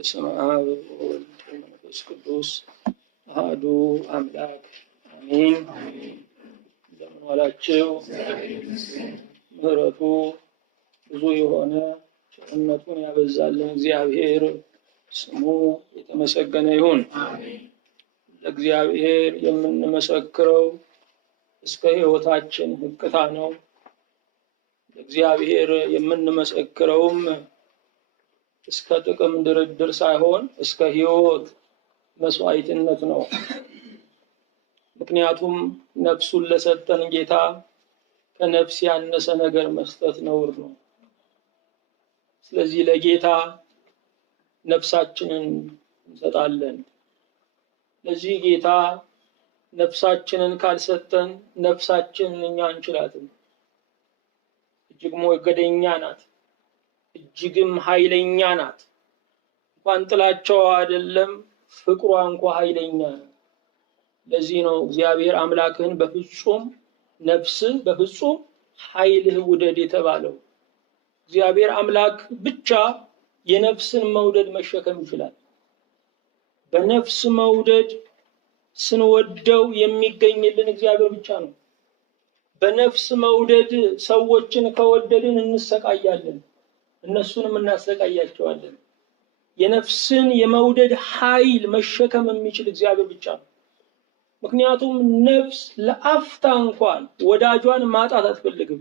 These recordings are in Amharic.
በስመ አብ ወወልድ ወመንፈስ ቅዱስ አሐዱ አምላክ አሜን። እንደምን ዋላችሁ? ምሕረቱ ብዙ የሆነ ቸርነቱን ያበዛልን እግዚአብሔር ስሙ የተመሰገነ ይሁን። ለእግዚአብሔር የምንመሰክረው እስከ ሕይወታችን ህቅታ ነው። ለእግዚአብሔር የምንመሰክረውም እስከ ጥቅም ድርድር ሳይሆን እስከ ሕይወት መስዋዕትነት ነው። ምክንያቱም ነፍሱን ለሰጠን ጌታ ከነፍስ ያነሰ ነገር መስጠት ነውር ነው። ስለዚህ ለጌታ ነፍሳችንን እንሰጣለን። ለዚህ ጌታ ነፍሳችንን ካልሰጠን ነፍሳችንን እኛ አንችላትም። እጅግ ሞገደኛ ናት፣ እጅግም ኃይለኛ ናት። እንኳን ጥላቻዋ አይደለም ፍቅሯ እንኳን ኃይለኛ ነው። ለዚህ ነው እግዚአብሔር አምላክህን በፍጹም ነፍስህ በፍጹም ኃይልህ ውደድ የተባለው። እግዚአብሔር አምላክ ብቻ የነፍስን መውደድ መሸከም ይችላል። በነፍስ መውደድ ስንወደው የሚገኝልን እግዚአብሔር ብቻ ነው። በነፍስ መውደድ ሰዎችን ከወደድን እንሰቃያለን፣ እነሱንም እናሰቃያቸዋለን። የነፍስን የመውደድ ኃይል መሸከም የሚችል እግዚአብሔር ብቻ ነው። ምክንያቱም ነፍስ ለአፍታ እንኳን ወዳጇን ማጣት አትፈልግም።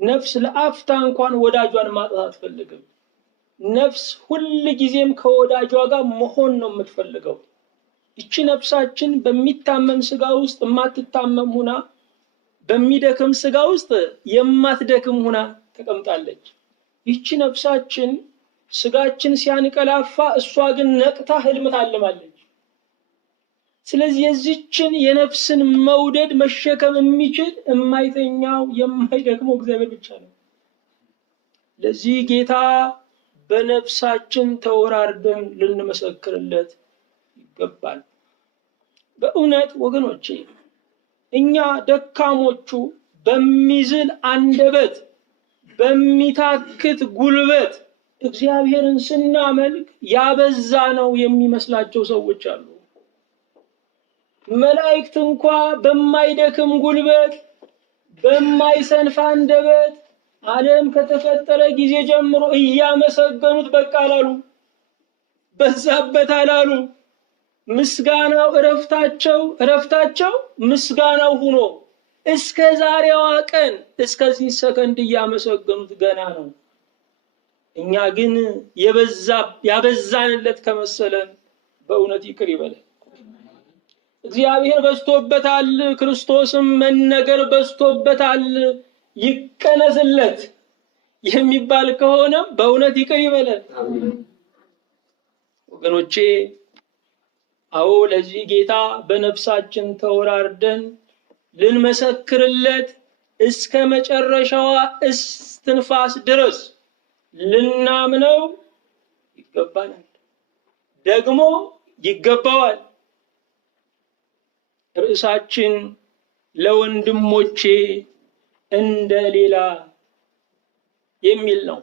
ነፍስ ለአፍታ እንኳን ወዳጇን ማጣት አትፈልግም። ነፍስ ሁል ጊዜም ከወዳጇ ጋር መሆን ነው የምትፈልገው። ይቺ ነፍሳችን በሚታመም ስጋ ውስጥ የማትታመም ሁና በሚደክም ስጋ ውስጥ የማትደክም ሁና ተቀምጣለች። ይቺ ነፍሳችን ስጋችን ሲያንቀላፋ እሷ ግን ነቅታ ህልም ታልማለች። ስለዚህ የዚችን የነፍስን መውደድ መሸከም የሚችል የማይተኛው የማይደክመው እግዚአብሔር ብቻ ነው። ለዚህ ጌታ በነፍሳችን ተወራርደን ልንመሰክርለት ይገባል። በእውነት ወገኖቼ እኛ ደካሞቹ በሚዝል አንደበት በሚታክት ጉልበት እግዚአብሔርን ስናመልክ ያበዛ ነው የሚመስላቸው ሰዎች አሉ። መላእክት እንኳ በማይደክም ጉልበት በማይሰንፍ አንደበት ዓለም ከተፈጠረ ጊዜ ጀምሮ እያመሰገኑት በቃ አላሉ፣ በዛበት አላሉ። ምስጋናው እረፍታቸው ምስጋናው ሆኖ እስከ ዛሬዋ ቀን እስከዚህ ሰከንድ እያመሰገኑት ገና ነው። እኛ ግን ያበዛንለት ከመሰለን በእውነት ይቅር ይበለን። እግዚአብሔር በዝቶበታል፣ ክርስቶስም መነገር በዝቶበታል፣ ይቀነስለት የሚባል ከሆነ በእውነት ይቅር ይበለን። ወገኖቼ አዎ ለዚህ ጌታ በነፍሳችን ተወራርደን ልንመሰክርለት እስከ መጨረሻዋ እስትንፋስ ድረስ ልናምነው ይገባናል፣ ደግሞ ይገባዋል። ርዕሳችን ለወንድሞቼ እንደሌላ የሚል ነው።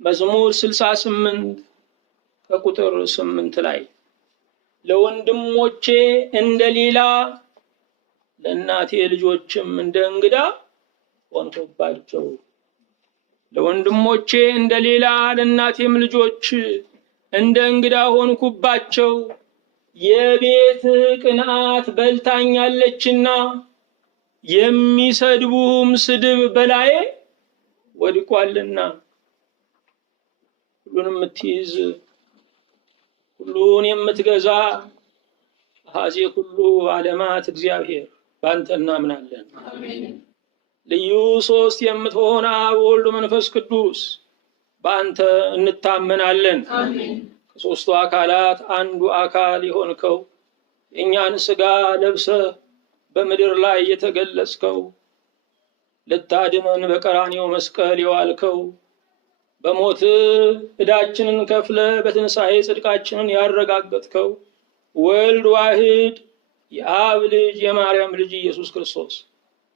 መዝሙር 68 ከቁጥር 8 ላይ ለወንድሞቼ እንደሌላ ለእናቴ ልጆችም እንደ እንግዳ ሆንኩባቸው። ለወንድሞቼ እንደሌላ ለእናቴም ልጆች እንደ እንግዳ ሆንኩባቸው። የቤት ቅንዓት በልታኛለችና የሚሰድቡም ስድብ በላዬ ወድቋልና። ሁሉን የምትይዝ ሁሉን የምትገዛ አፄ ሁሉ ዓለማት እግዚአብሔር በአንተ እናምናለን። ልዩ ሶስት የምትሆን አብ ወልድ መንፈስ ቅዱስ በአንተ እንታመናለን። ከሶስቱ አካላት አንዱ አካል የሆንከው የእኛን ስጋ ለብሰ በምድር ላይ የተገለጽከው ልታድነን በቀራንዮ መስቀል የዋልከው በሞት ዕዳችንን ከፍለ በትንሣኤ ጽድቃችንን ያረጋገጥከው ወልድ ዋህድ የአብ ልጅ የማርያም ልጅ ኢየሱስ ክርስቶስ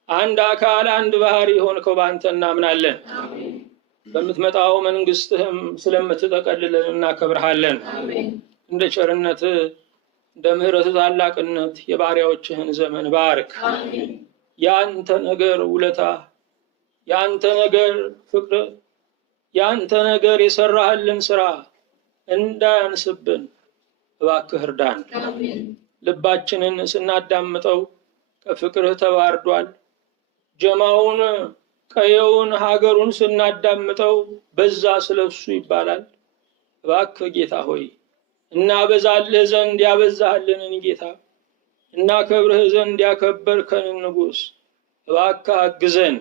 አንድ አካል አንድ ባህሪ የሆንከው በአንተ እናምናለን። በምትመጣው መንግስትህም ስለምትጠቀልለን እናከብርሃለን። እንደ ቸርነትህ እንደ ምሕረትህ ታላቅነት የባሪያዎችህን ዘመን ባርክ። ያንተ ነገር ውለታ፣ ያንተ ነገር ፍቅር፣ ያንተ ነገር የሰራህልን ስራ እንዳያንስብን እባክህ እርዳን። ልባችንን ስናዳምጠው ከፍቅርህ ተባርዷል። ጀማውን፣ ቀየውን፣ ሀገሩን ስናዳምጠው በዛ ስለሱ ይባላል። እባክህ ጌታ ሆይ እናበዛልህ ዘንድ ያበዛህልንን ጌታ፣ እናከብርህ ዘንድ ያከበርከንን ንጉሥ እባክህ አግዘን።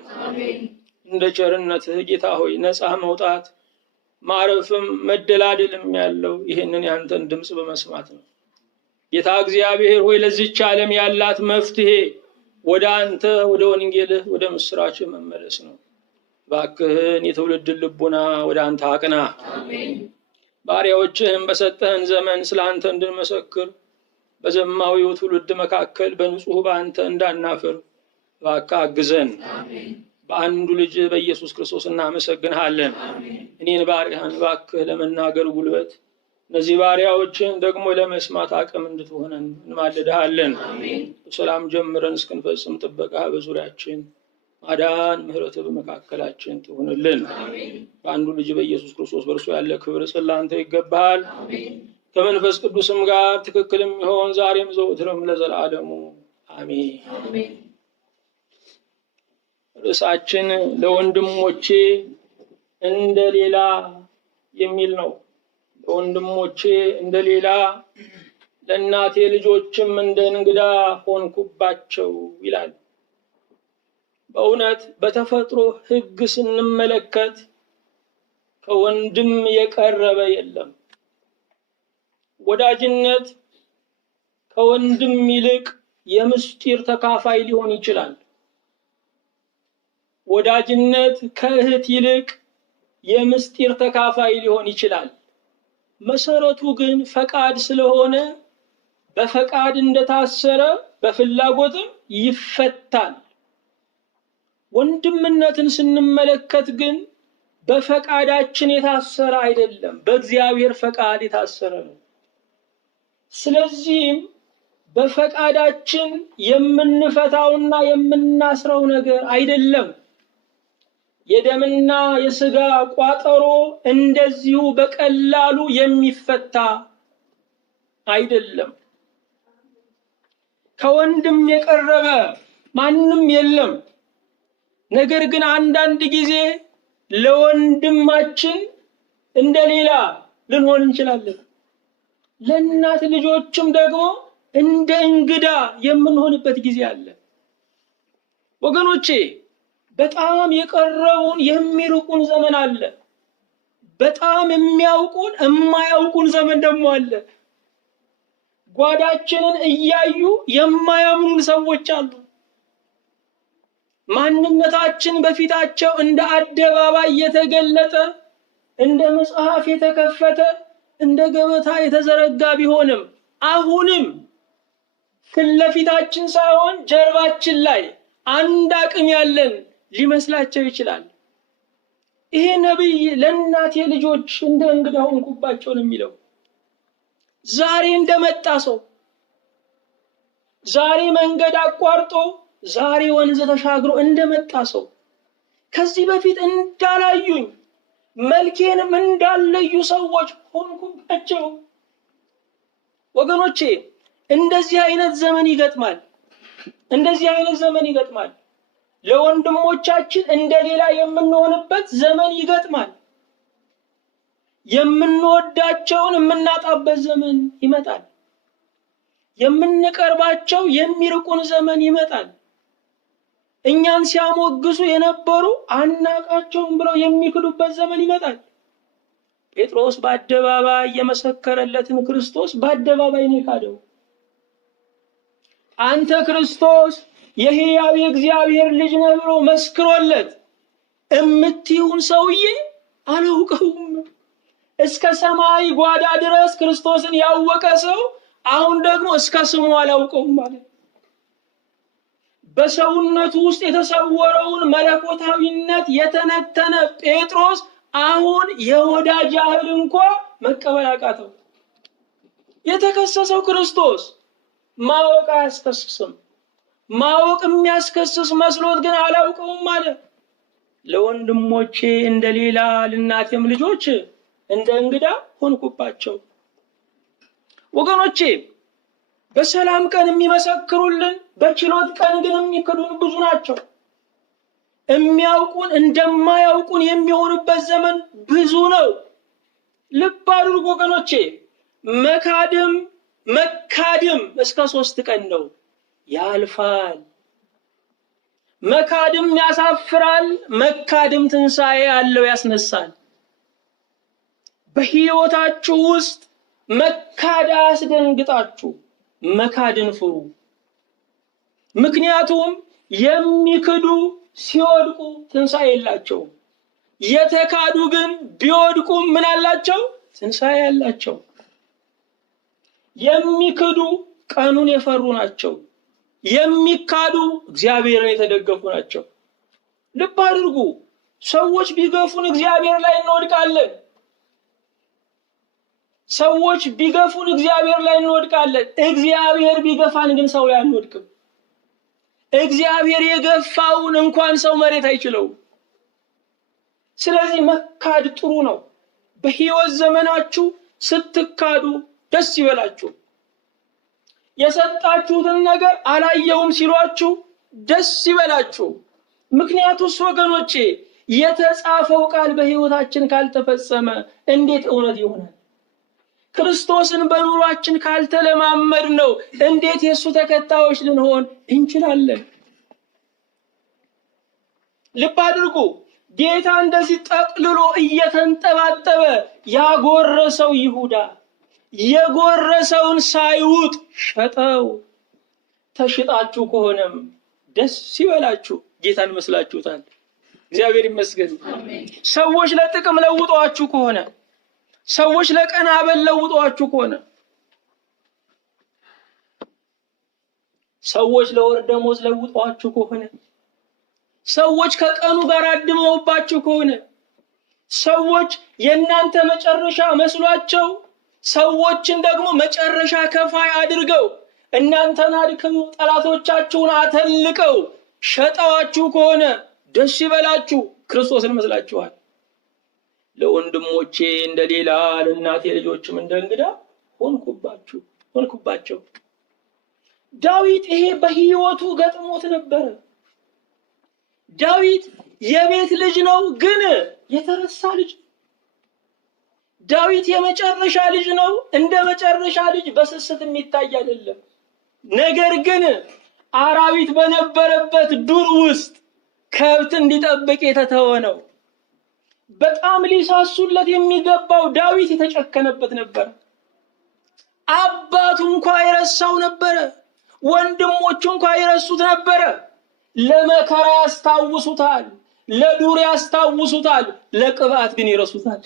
እንደ ቸርነትህ ጌታ ሆይ ነፃ መውጣት ማረፍም መደላደልም ያለው ይህንን ያንተን ድምፅ በመስማት ነው። ጌታ እግዚአብሔር ሆይ ለዚች ዓለም ያላት መፍትሄ ወደ አንተ፣ ወደ ወንጌልህ፣ ወደ ምስራችህ መመለስ ነው። እባክህን የትውልድን ልቡና ወደ አንተ አቅና። ባሪያዎችህን በሰጠህን ዘመን ስለ አንተ እንድንመሰክር በዘማዊው ትውልድ መካከል በንጹህ በአንተ እንዳናፍር እባክህ አግዘን። በአንዱ ልጅ በኢየሱስ ክርስቶስ እናመሰግንሃለን። እኔን ባሪያህን እባክህ ለመናገር ጉልበት፣ እነዚህ ባሪያዎችን ደግሞ ለመስማት አቅም እንድትሆነን እንማልድሃለን። በሰላም ጀምረን እስክንፈጽም ጥበቃ በዙሪያችን፣ ማዳን ምሕረትህ በመካከላችን ትሆንልን። በአንዱ ልጅ በኢየሱስ ክርስቶስ በእርሱ ያለ ክብር ላንተ ይገባሃል። ከመንፈስ ቅዱስም ጋር ትክክልም ይሆን ዛሬም ዘወትርም ለዘላለሙ አሜን። ርዕሳችን ለወንድሞቼ እንደሌላ የሚል ነው። ለወንድሞቼ እንደሌላ፣ ለእናቴ ልጆችም እንደ እንግዳ ሆንኩባቸው ይላል። በእውነት በተፈጥሮ ሕግ ስንመለከት ከወንድም የቀረበ የለም። ወዳጅነት ከወንድም ይልቅ የምስጢር ተካፋይ ሊሆን ይችላል። ወዳጅነት ከእህት ይልቅ የምስጢር ተካፋይ ሊሆን ይችላል። መሰረቱ ግን ፈቃድ ስለሆነ በፈቃድ እንደታሰረ በፍላጎትም ይፈታል። ወንድምነትን ስንመለከት ግን በፈቃዳችን የታሰረ አይደለም፣ በእግዚአብሔር ፈቃድ የታሰረ ነው። ስለዚህም በፈቃዳችን የምንፈታውና የምናስረው ነገር አይደለም። የደምና የሥጋ ቋጠሮ እንደዚሁ በቀላሉ የሚፈታ አይደለም። ከወንድም የቀረበ ማንም የለም። ነገር ግን አንዳንድ ጊዜ ለወንድማችን እንደሌላ ልንሆን እንችላለን። ለእናት ልጆችም ደግሞ እንደ እንግዳ የምንሆንበት ጊዜ አለ። ወገኖቼ በጣም የቀረቡን የሚርቁን ዘመን አለ። በጣም የሚያውቁን የማያውቁን ዘመን ደግሞ አለ። ጓዳችንን እያዩ የማያምኑን ሰዎች አሉ። ማንነታችን በፊታቸው እንደ አደባባይ የተገለጠ፣ እንደ መጽሐፍ የተከፈተ፣ እንደ ገበታ የተዘረጋ ቢሆንም አሁንም ፊት ለፊታችን ሳይሆን ጀርባችን ላይ አንድ አቅም ያለን ሊመስላቸው ይችላል። ይሄ ነቢይ ለእናቴ ልጆች እንደ እንግዳ ሆንኩባቸው ነው የሚለው። ዛሬ እንደመጣ ሰው፣ ዛሬ መንገድ አቋርጦ፣ ዛሬ ወንዝ ተሻግሮ እንደመጣ ሰው፣ ከዚህ በፊት እንዳላዩኝ መልኬንም እንዳለዩ ሰዎች ሆንኩባቸው። ወገኖቼ እንደዚህ አይነት ዘመን ይገጥማል። እንደዚህ አይነት ዘመን ይገጥማል። ለወንድሞቻችን እንደሌላ የምንሆንበት ዘመን ይገጥማል። የምንወዳቸውን የምናጣበት ዘመን ይመጣል። የምንቀርባቸው የሚርቁን ዘመን ይመጣል። እኛን ሲያሞግሱ የነበሩ አናቃቸውም ብለው የሚክዱበት ዘመን ይመጣል። ጴጥሮስ በአደባባይ የመሰከረለትን ክርስቶስ በአደባባይ ነው የካደው። አንተ ክርስቶስ የሕያው የእግዚአብሔር ልጅ ነህ ብሎ መስክሮለት እምትይውን ሰውዬ አላውቀውም። እስከ ሰማይ ጓዳ ድረስ ክርስቶስን ያወቀ ሰው አሁን ደግሞ እስከ ስሙ አላውቀውም ማለት። በሰውነቱ ውስጥ የተሰወረውን መለኮታዊነት የተነተነ ጴጥሮስ አሁን የወዳጅ ያህል እንኳ መቀበል አቃተው። የተከሰሰው ክርስቶስ ማወቅ አያስከስስም። ማወቅ የሚያስከስስ መስሎት ግን አላውቀውም አለ። ለወንድሞቼ እንደሌላ ለእናቴም ልጆች እንደ እንግዳ ሆንኩባቸው። ወገኖቼ በሰላም ቀን የሚመሰክሩልን፣ በችሎት ቀን ግን የሚክዱን ብዙ ናቸው። የሚያውቁን እንደማያውቁን የሚሆኑበት ዘመን ብዙ ነው። ልብ አድርጉ ወገኖቼ። መካድም እስከ 3 ቀን ነው፣ ያልፋል። መካድም ያሳፍራል፣ መካድም ትንሣኤ አለው፣ ያስነሳል። በሕይወታችሁ ውስጥ መካድ አያስደንግጣችሁ፣ መካድን ፍሩ። ምክንያቱም የሚክዱ ሲወድቁ ትንሣኤ የላቸውም። የተካዱ ግን ቢወድቁም ምን አላቸው? ትንሣኤ ያላቸው። የሚክዱ ቀኑን የፈሩ ናቸው። የሚካዱ እግዚአብሔርን የተደገፉ ናቸው። ልብ አድርጉ። ሰዎች ቢገፉን እግዚአብሔር ላይ እንወድቃለን። ሰዎች ቢገፉን እግዚአብሔር ላይ እንወድቃለን። እግዚአብሔር ቢገፋን ግን ሰው ላይ አንወድቅም። እግዚአብሔር የገፋውን እንኳን ሰው መሬት አይችለውም። ስለዚህ መካድ ጥሩ ነው። በሕይወት ዘመናችሁ ስትካዱ ደስ ይበላችሁ። የሰጣችሁትን ነገር አላየውም ሲሏችሁ ደስ ይበላችሁ። ምክንያቱም ወገኖቼ የተጻፈው ቃል በሕይወታችን ካልተፈጸመ እንዴት እውነት ይሆናል? ክርስቶስን በኑሯችን ካልተለማመድ ነው እንዴት የእሱ ተከታዮች ልንሆን እንችላለን? ልብ አድርጉ። ጌታ እንደዚህ ጠቅልሎ እየተንጠባጠበ ያጎረሰው ይሁዳ የጎረሰውን ሳይውጥ ሸጠው። ተሽጣችሁ ከሆነም ደስ ይበላችሁ። ጌታን መስላችሁታል። እግዚአብሔር ይመስገን። ሰዎች ለጥቅም ለውጧችሁ ከሆነ፣ ሰዎች ለቀን አበል ለውጧችሁ ከሆነ፣ ሰዎች ለወር ደሞዝ ለውጧችሁ ከሆነ፣ ሰዎች ከቀኑ ጋር አድመውባችሁ ከሆነ፣ ሰዎች የእናንተ መጨረሻ መስሏቸው ሰዎችን ደግሞ መጨረሻ ከፋይ አድርገው እናንተን አድክመው ጠላቶቻችሁን አተልቀው ሸጠዋችሁ ከሆነ ደስ ይበላችሁ። ክርስቶስን መስላችኋል። ለወንድሞቼ እንደሌላ ለእናቴ ልጆችም እንደ እንግዳ ሆንኩባቸው። ዳዊት ይሄ በሕይወቱ ገጥሞት ነበረ። ዳዊት የቤት ልጅ ነው፣ ግን የተረሳ ልጅ። ዳዊት የመጨረሻ ልጅ ነው፣ እንደ መጨረሻ ልጅ በስስት የሚታይ አይደለም። ነገር ግን አራዊት በነበረበት ዱር ውስጥ ከብት እንዲጠብቅ የተተወ ነው። በጣም ሊሳሱለት የሚገባው ዳዊት የተጨከነበት ነበር። አባቱ እንኳ የረሳው ነበረ። ወንድሞቹ እንኳ የረሱት ነበረ። ለመከራ ያስታውሱታል፣ ለዱር ያስታውሱታል፣ ለቅባት ግን ይረሱታል።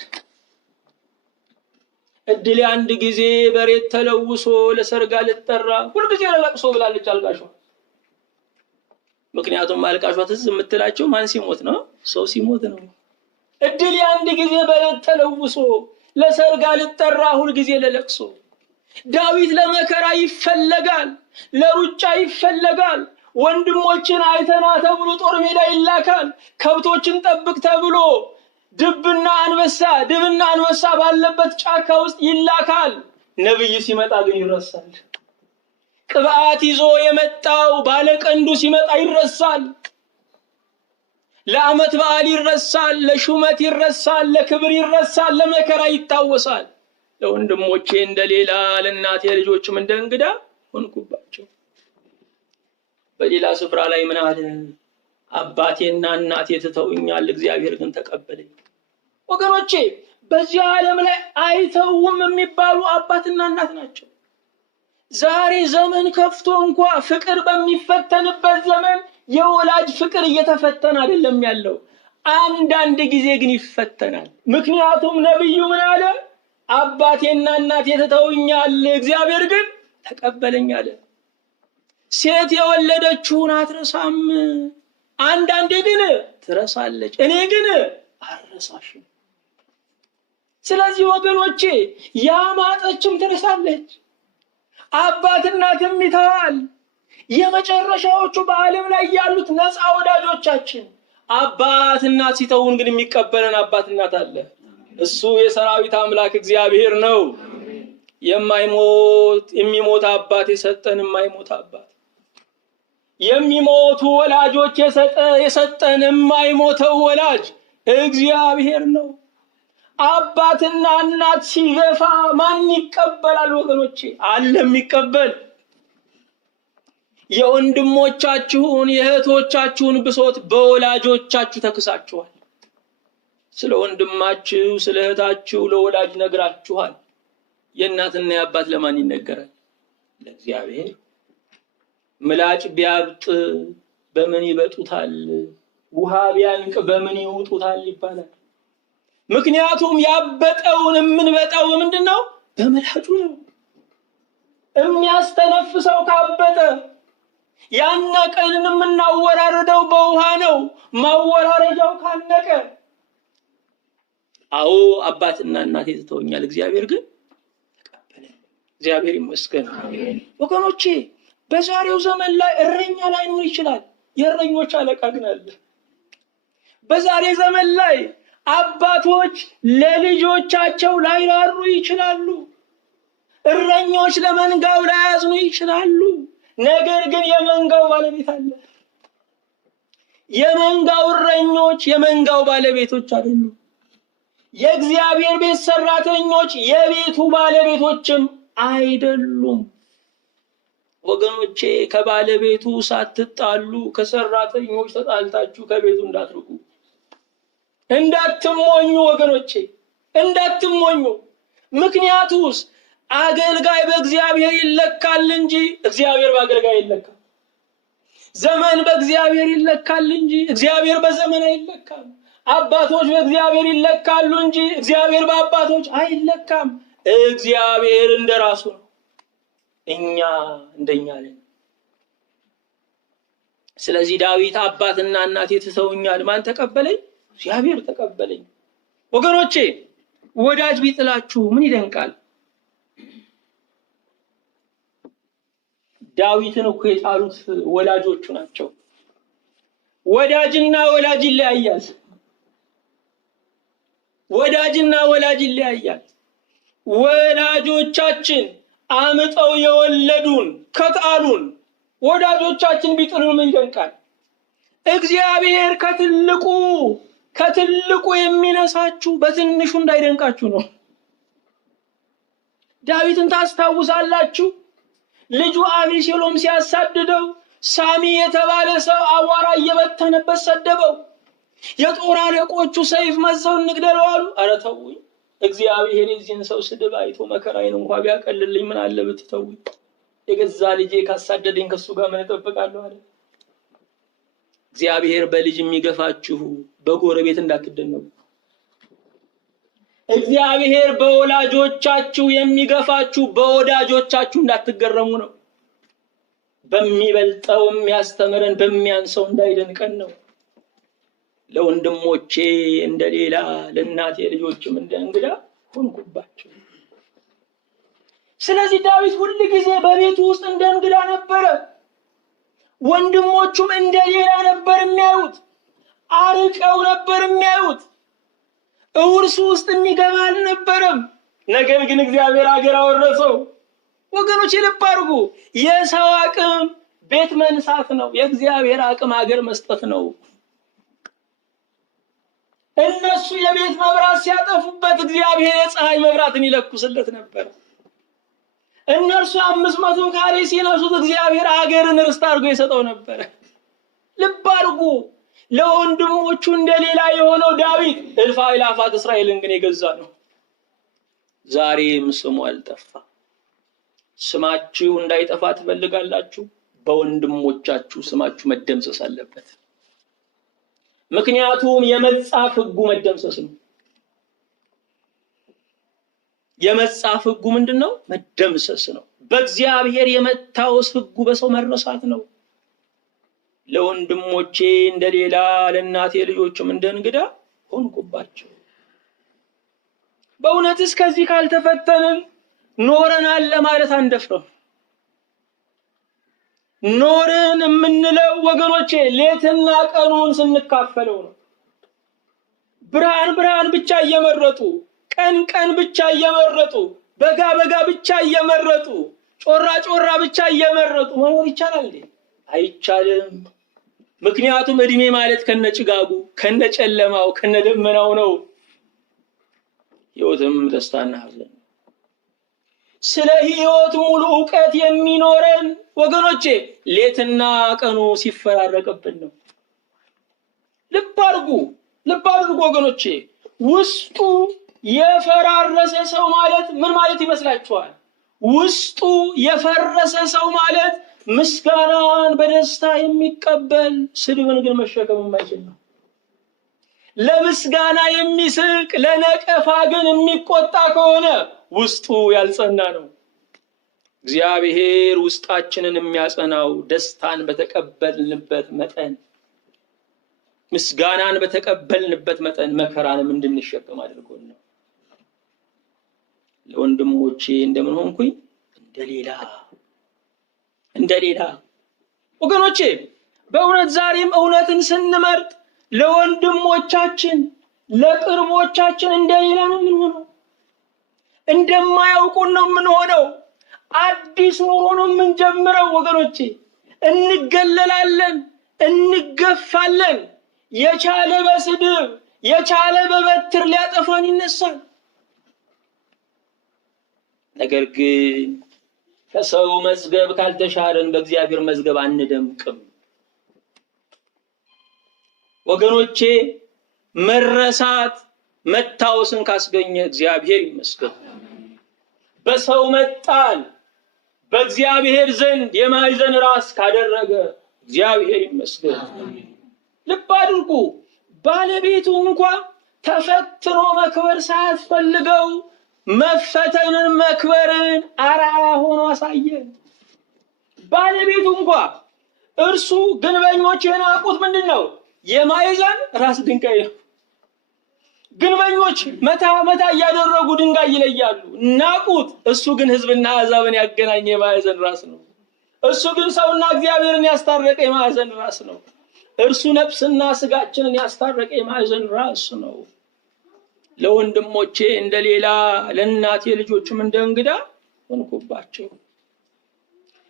እድሌ አንድ ጊዜ በሬት ተለውሶ ለሰርጋ ልጠራ ሁልጊዜ ለለቅሶ ብላለች አልቃሿ። ምክንያቱም አልቃሿ ትዝ የምትላቸው ማን ሲሞት ነው? ሰው ሲሞት ነው። እድሌ አንድ ጊዜ በሬት ተለውሶ ለሰርጋ ልጠራ ሁልጊዜ ለለቅሶ። ዳዊት ለመከራ ይፈለጋል፣ ለሩጫ ይፈለጋል። ወንድሞችን አይተና ተብሎ ጦር ሜዳ ይላካል። ከብቶችን ጠብቅ ተብሎ ድብና አንበሳ ባለበት ጫካ ውስጥ ይላካል። ነብይ ሲመጣ ግን ይረሳል። ቅብዓት ይዞ የመጣው ባለቀንዱ ሲመጣ ይረሳል። ለዓመት በዓል ይረሳል፣ ለሹመት ይረሳል፣ ለክብር ይረሳል፣ ለመከራ ይታወሳል። ለወንድሞቼ እንደሌላ ለእናቴ ልጆችም እንደ እንግዳ ሆንኩባቸው። በሌላ ስፍራ ላይ ምን አለ? አባቴና እናቴ ትተውኛል፣ እግዚአብሔር ግን ተቀበለኝ። ወገኖቼ በዚህ ዓለም ላይ አይተውም የሚባሉ አባትና እናት ናቸው። ዛሬ ዘመን ከፍቶ እንኳ ፍቅር በሚፈተንበት ዘመን የወላጅ ፍቅር እየተፈተነ አይደለም ያለው። አንዳንድ ጊዜ ግን ይፈተናል። ምክንያቱም ነብዩ ምን አለ? አባቴና እናቴ ትተውኛል፣ እግዚአብሔር ግን ተቀበለኝ አለ። ሴት የወለደችውን አትረሳም፣ አንዳንዴ ግን ትረሳለች። እኔ ግን አልረሳሽም። ስለዚህ ወገኖቼ ያማጠችም ትርሳለች፣ አባት እናትም ይተዋል። የመጨረሻዎቹ በዓለም ላይ ያሉት ነፃ ወዳጆቻችን አባት እናት ሲተውን ግን የሚቀበለን አባት እናት አለ። እሱ የሰራዊት አምላክ እግዚአብሔር ነው። የሚሞት አባት የሰጠን የማይሞት አባት፣ የሚሞቱ ወላጆች የሰጠን የማይሞተው ወላጅ እግዚአብሔር ነው። አባትና እናት ሲገፋ ማን ይቀበላል ወገኖቼ? አለ የሚቀበል። የወንድሞቻችሁን የእህቶቻችሁን ብሶት በወላጆቻችሁ ተክሳችኋል። ስለ ወንድማችሁ ስለ እህታችሁ ለወላጅ ነግራችኋል። የእናትና የአባት ለማን ይነገራል? ለእግዚአብሔር። ምላጭ ቢያብጥ በምን ይበጡታል? ውሃ ቢያንቅ በምን ይውጡታል ይባላል። ምክንያቱም ያበጠውን የምንበጣው በምንድን ነው? በምላጩ ነው። የሚያስተነፍሰው ካበጠ ያነቀንን የምናወራርደው በውሃ ነው። ማወራረጃው ካነቀ። አዎ አባትና እናቴ ትተውኛል፣ እግዚአብሔር ግን ተቀበለ። እግዚአብሔር ይመስገን። ወገኖቼ በዛሬው ዘመን ላይ እረኛ ላይኖር ይችላል፣ የእረኞች አለቃ ግን አለ። በዛሬ ዘመን ላይ አባቶች ለልጆቻቸው ላይራሩ ይችላሉ፣ እረኞች ለመንጋው ላያዝኑ ይችላሉ። ነገር ግን የመንጋው ባለቤት አለ። የመንጋው እረኞች የመንጋው ባለቤቶች አይደሉም። የእግዚአብሔር ቤት ሰራተኞች የቤቱ ባለቤቶችም አይደሉም። ወገኖቼ ከባለቤቱ ሳትጣሉ ከሰራተኞች ተጣልታችሁ ከቤቱ እንዳትርቁ፣ እንዳትሞኙ ወገኖቼ፣ እንዳትሞኙ። ምክንያቱስ አገልጋይ በእግዚአብሔር ይለካል እንጂ እግዚአብሔር በአገልጋይ ይለካል። ዘመን በእግዚአብሔር ይለካል እንጂ እግዚአብሔር በዘመን አይለካም። አባቶች በእግዚአብሔር ይለካሉ እንጂ እግዚአብሔር በአባቶች አይለካም። እግዚአብሔር እንደራሱ ነው፣ እኛ እንደኛ ነን። ስለዚህ ዳዊት አባትና እናቴ ትተውኛል፣ ማን ተቀበለኝ? እግዚአብሔር ተቀበለኝ። ወገኖቼ ወዳጅ ቢጥላችሁ ምን ይደንቃል? ዳዊትን እኮ የጣሉት ወላጆቹ ናቸው። ወዳጅና ወላጅ ይለያያል። ወዳጅና ወላጅ ይለያያል። ወላጆቻችን አምጠው የወለዱን ከጣሉን ወዳጆቻችን ቢጥሉን ምን ይደንቃል? እግዚአብሔር ከትልቁ የሚነሳችሁ በትንሹ እንዳይደንቃችሁ ነው። ዳዊትን ታስታውሳላችሁ? ልጁ አቤሴሎም ሲያሳድደው ሳሚ የተባለ ሰው አቧራ እየበተነበት ሰደበው። የጦር አለቆቹ ሰይፍ መዘው እንግደለው አሉ። ኧረ ተውኝ፣ እግዚአብሔር የዚህን ሰው ስድብ አይቶ መከራዬን እንኳን ቢያቀልልኝ ምን አለ ብትተውኝ። የገዛ ልጄ ካሳደደኝ ከሱ ጋር ምን እጠብቃለሁ አለ። እግዚአብሔር በልጅ የሚገፋችሁ በጎረቤት እንዳትደነቁ። እግዚአብሔር በወላጆቻችሁ የሚገፋችሁ በወዳጆቻችሁ እንዳትገረሙ ነው። በሚበልጠው የሚያስተምረን በሚያንሰው እንዳይደንቀን ነው። ለወንድሞቼ እንደሌላ ለእናቴ ልጆችም እንደ እንግዳ ሆንኩባቸው። ስለዚህ ዳዊት ሁል ጊዜ በቤቱ ውስጥ እንደ እንግዳ ነበረ። ወንድሞቹም እንደሌላ ነበር የሚያዩት፣ አርቀው ነበር የሚያዩት። እርሱ ውስጥ የሚገባ አልነበረም። ነገር ግን እግዚአብሔር አገር አወረሰው። ወገኖች ልብ አድርጉ። የሰው አቅም ቤት መንሳት ነው፣ የእግዚአብሔር አቅም አገር መስጠት ነው። እነሱ የቤት መብራት ሲያጠፉበት እግዚአብሔር የፀሐይ መብራትን ይለኩስለት ነበር። እነርሱ 500 ካሬ ሲነሱት እግዚአብሔር አገርን ርስት አድርጎ ይሰጠው ነበር። ልብ አድርጉ። ለወንድሞቹ እንደሌላ የሆነው ዳዊት እልፍ አእላፋት እስራኤልን ግን የገዛ ነው። ዛሬም ስሙ አልጠፋ። ስማችሁ እንዳይጠፋ ትፈልጋላችሁ? በወንድሞቻችሁ ስማችሁ መደምሰስ አለበት። ምክንያቱም የመጻፍ ሕጉ መደምሰስ ነው። የመጻፍ ሕጉ ምንድነው? መደምሰስ ነው። በእግዚአብሔር የመታወስ ሕጉ በሰው መረሳት ነው። ለወንድሞቼ እንደሌላ ለእናቴ ልጆችም እንደ እንግዳ ሆንኩባቸው። በእውነትስ ከዚህ ካልተፈተንን ኖረናል ለማለት አንደፍረም። ኖርን የምንለው ወገኖቼ ሌትና ቀኑን ስንካፈለው ነው። ብርሃን ብርሃን ብቻ እየመረጡ፣ ቀን ቀን ብቻ እየመረጡ፣ በጋ በጋ ብቻ እየመረጡ፣ ጮራ ጮራ ብቻ እየመረጡ መኖር ይቻላል እንዴ? አይቻልም። ምክንያቱም እድሜ ማለት ከነጭጋጉ፣ ከነጨለማው፣ ከነደመናው ነው። ሕይወትም ደስታና ሐዘን። ስለ ሕይወት ሙሉ ዕውቀት የሚኖረን ወገኖቼ ሌትና ቀኑ ሲፈራረቅብን ነው። ልብ አድርጉ ወገኖቼ። ውስጡ የፈራረሰ ሰው ማለት ምን ማለት ይመስላችኋል? ውስጡ የፈረሰ ሰው ማለት ምስጋናን በደስታ የሚቀበል ስድብን ግን መሸከም የማይችል ነው። ለምስጋና የሚስቅ ለነቀፋ ግን የሚቆጣ ከሆነ ውስጡ ያልጸና ነው። እግዚአብሔር ውስጣችንን የሚያጸናው ደስታን በተቀበልንበት መጠን፣ ምስጋናን በተቀበልንበት መጠን መከራንም እንድንሸከም አድርጎን ነው። ለወንድሞቼ እንደምን ሆንኩኝ? እንደሌላ ወገኖቼ፣ በእውነት ዛሬም እውነትን ስንመርጥ ለወንድሞቻችን ለቅርቦቻችን እንደሌላ ነው የምንሆነው። እንደማያውቁን ነው የምንሆነው። አዲስ ኑሮ ነው የምንጀምረው ወገኖቼ። እንገለላለን፣ እንገፋለን። የቻለ በስድብ የቻለ በበትር ሊያጠፋን ይነሳል። ነገር ግን ከሰው መዝገብ ካልተሻረን በእግዚአብሔር መዝገብ አንደምቅም ወገኖቼ። መረሳት መታወስን ካስገኘ እግዚአብሔር ይመስገን። በሰው መጣል በእግዚአብሔር ዘንድ የማዕዘን ራስ ካደረገ እግዚአብሔር ይመስገን። ልብ አድርጉ፣ ባለቤቱ እንኳን ተፈትኖ መክበር ሳያስፈልገው መፈተንን መክበርን አርአያ ሆኖ አሳየን። ባለቤቱ እንኳን እርሱ ግንበኞች የናቁት ምንድን ነው? የማዕዘን ራስ ድንጋይ ነው። ግንበኞች መታ መታ እያደረጉ ድንጋይ ይለያሉ፣ ናቁት። እሱ ግን ሕዝብና አሕዛብን ያገናኘ የማዕዘን ራስ ነው። እሱ ግን ሰውና እግዚአብሔርን ያስታረቀ የማዕዘን ራስ ነው። እርሱ ነፍስና ስጋችንን ያስታረቀ የማዕዘን ራስ ነው። ለወንድሞቼ እንደሌላ ለእናቴ ልጆችም እንደ እንግዳ ሆንኩባቸው።